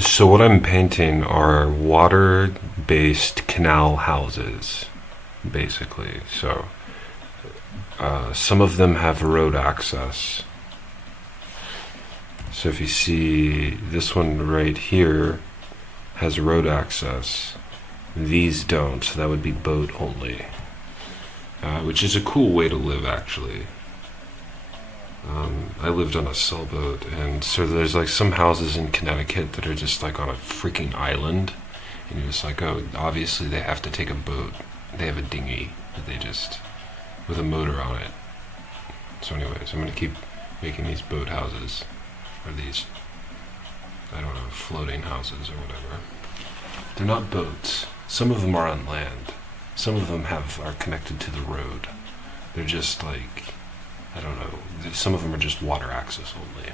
So what I'm painting are water-based canal houses, basically. So some of them have road access. So if you see this one right here has road access, these don't, so that would be boat only, which is a cool way to live actually. I lived on a sailboat, and so there's like some houses in Connecticut that are just like on a freaking island, and you're just like, oh, obviously they have to take a boat. They have a dinghy that they just, with a motor on it. So anyways, I'm gonna keep making these boat houses, or these, I don't know, floating houses or whatever. They're not boats. Some of them are on land. Some of them are connected to the road. They're just like, I don't know. Some of them are just water access only.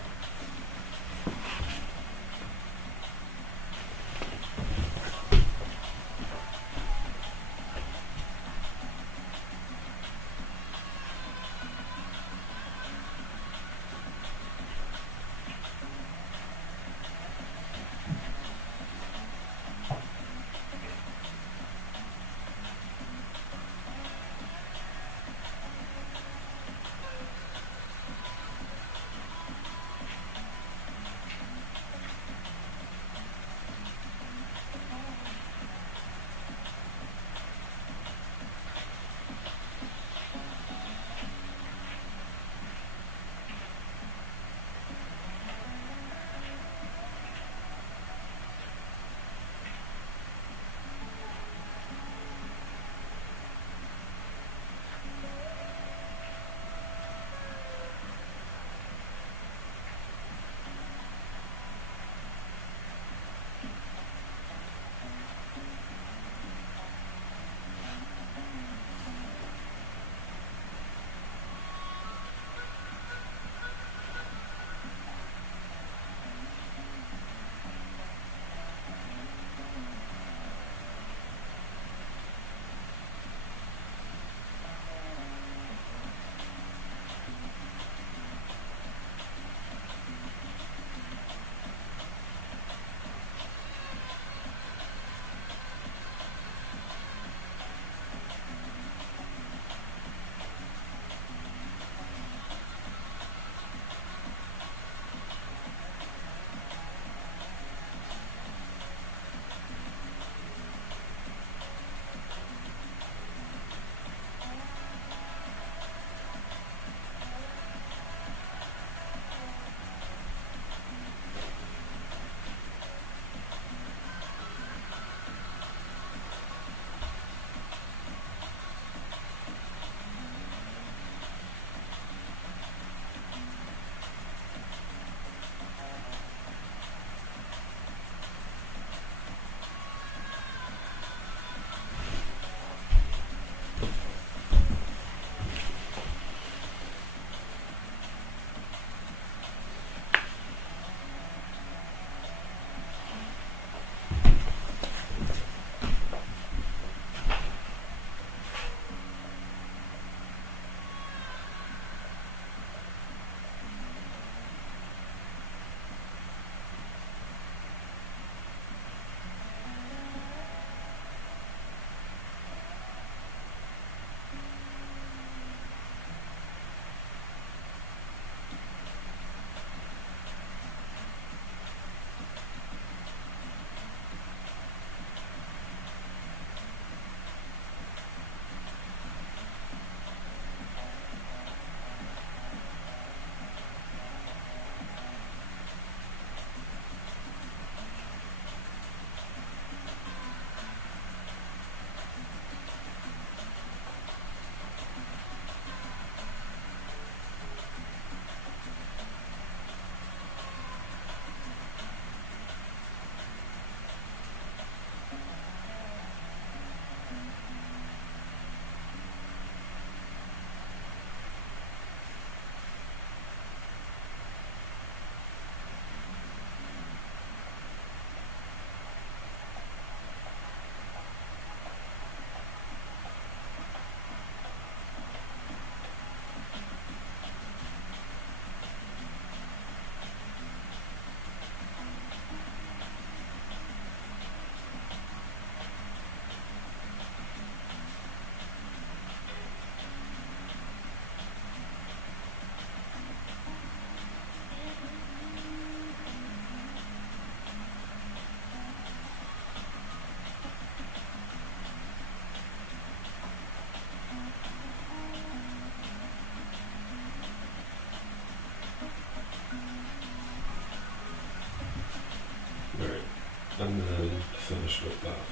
finished with that.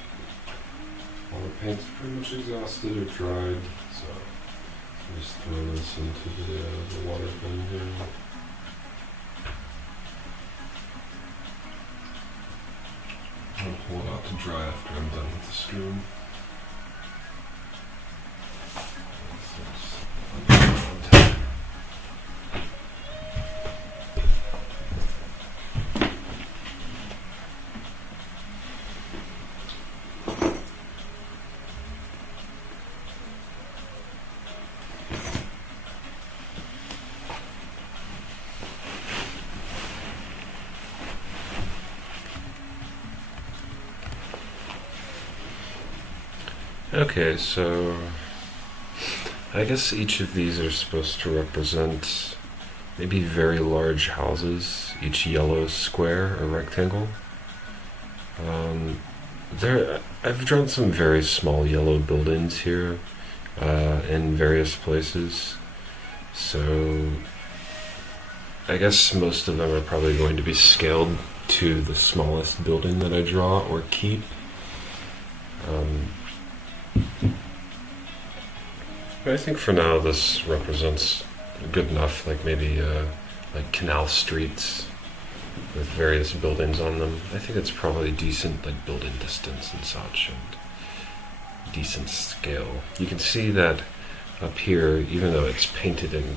All the paint's pretty much exhausted or dried, so I'm just throw this into the water bin here. I'll pull it out to dry after I'm done with the stream. Okay, so I guess each of these are supposed to represent maybe very large houses, each yellow square or rectangle. I've drawn some very small yellow buildings here in various places, so I guess most of them are probably going to be scaled to the smallest building that I draw or keep. But I think for now this represents good enough, like maybe like canal streets with various buildings on them. I think it's probably decent, like building distance and such, and decent scale. You can see that up here, even though it's painted in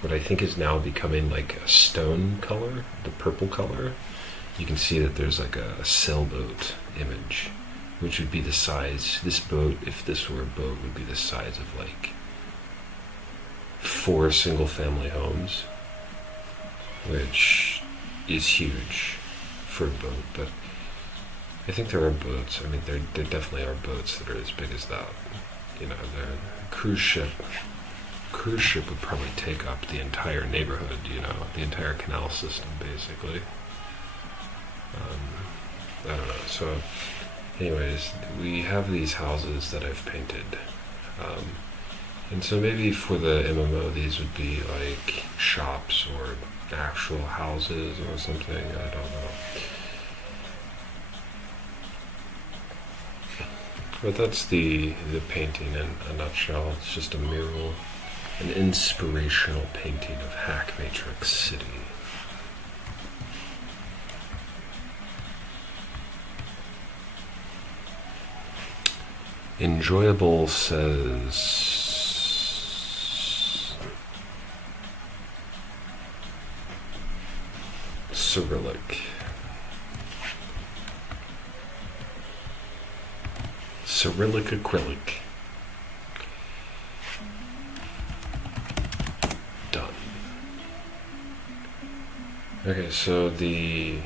what I think is now becoming like a stone color, the purple color, you can see that there's like a sailboat image, which would be the size, this boat, if this were a boat, would be the size of like 4 single-family homes, which is huge for a boat. But I think there are boats, I mean there definitely are boats that are as big as that. You know, a cruise ship would probably take up the entire neighborhood, you know, the entire canal system basically. I don't know, so anyways, we have these houses that I've painted, and so maybe for the MMO these would be like shops or actual houses or something, I don't know. But that's the painting in a nutshell. It's just a mural, an inspirational painting of HackMatrix City. Enjoyable says Cyrillic. Cyrillic acrylic. Done. Okay, so this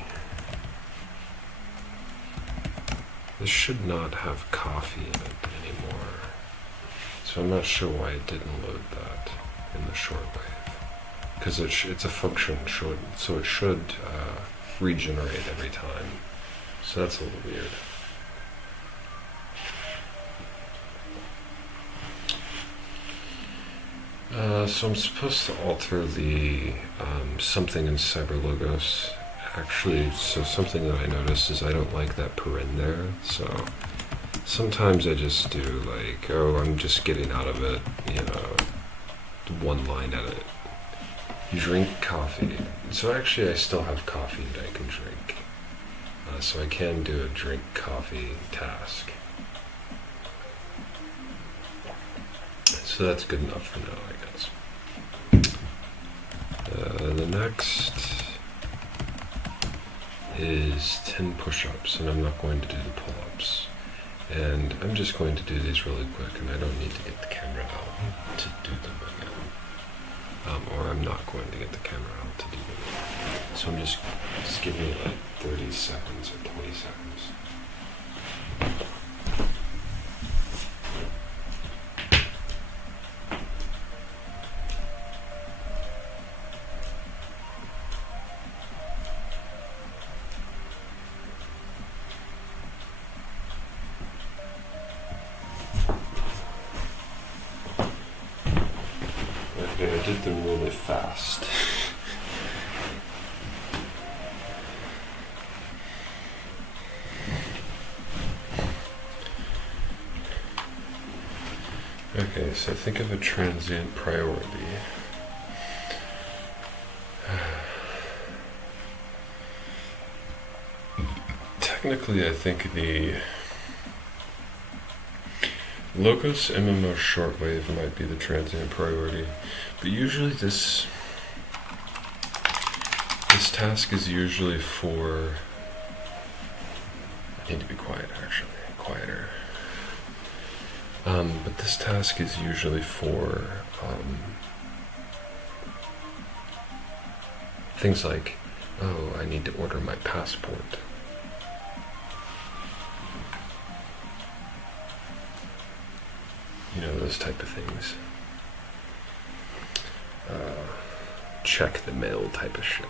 should not have coffee in it anymore. So I'm not sure why it didn't load that in the shortwave. Because it's a function, so it should regenerate every time. So that's a little weird. So I'm supposed to alter the something in CyberLogos. Actually, so something that I noticed is I don't like that paren there. So sometimes I just do like, oh, I'm just getting out of it, you know, one line edit. Drink coffee. So actually I still have coffee that I can drink. So I can do a drink coffee task. So that's good enough for now, I guess. The next is 10 push-ups, and I'm not going to do the pull-ups. And I'm just going to do these really quick, and I don't need to get the camera out to do them again. Or I'm not going to get the camera out to do them again. So I'm just give me like 30 seconds or 20 seconds. Okay, I did them really fast. Okay, so think of a transient priority. Technically, I think the Locus MMO shortwave might be the transient priority, but usually this task is usually for. I need to be quiet, actually, quieter. But this task is usually for things like, oh, I need to order my passport. You know, those type of things. Check the mail type of shit.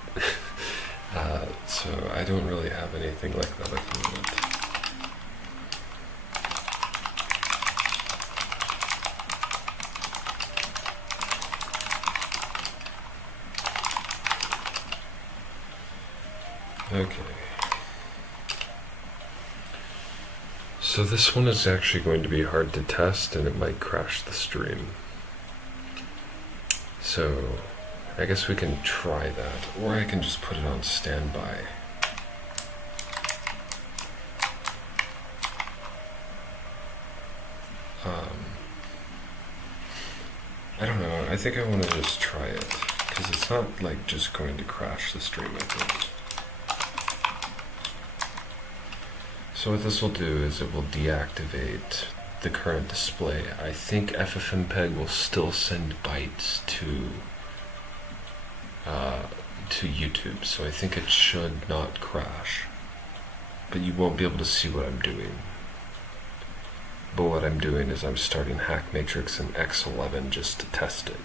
So I don't really have anything like that at the moment. Okay. So this one is actually going to be hard to test and it might crash the stream. So I guess we can try that, or I can just put it on standby. I don't know, I think I want to just try it, because it's not like just going to crash the stream, I think. So what this will do is it will deactivate the current display. I think FFmpeg will still send bytes to YouTube, so I think it should not crash. But you won't be able to see what I'm doing. But what I'm doing is I'm starting HackMatrix in X11 just to test it.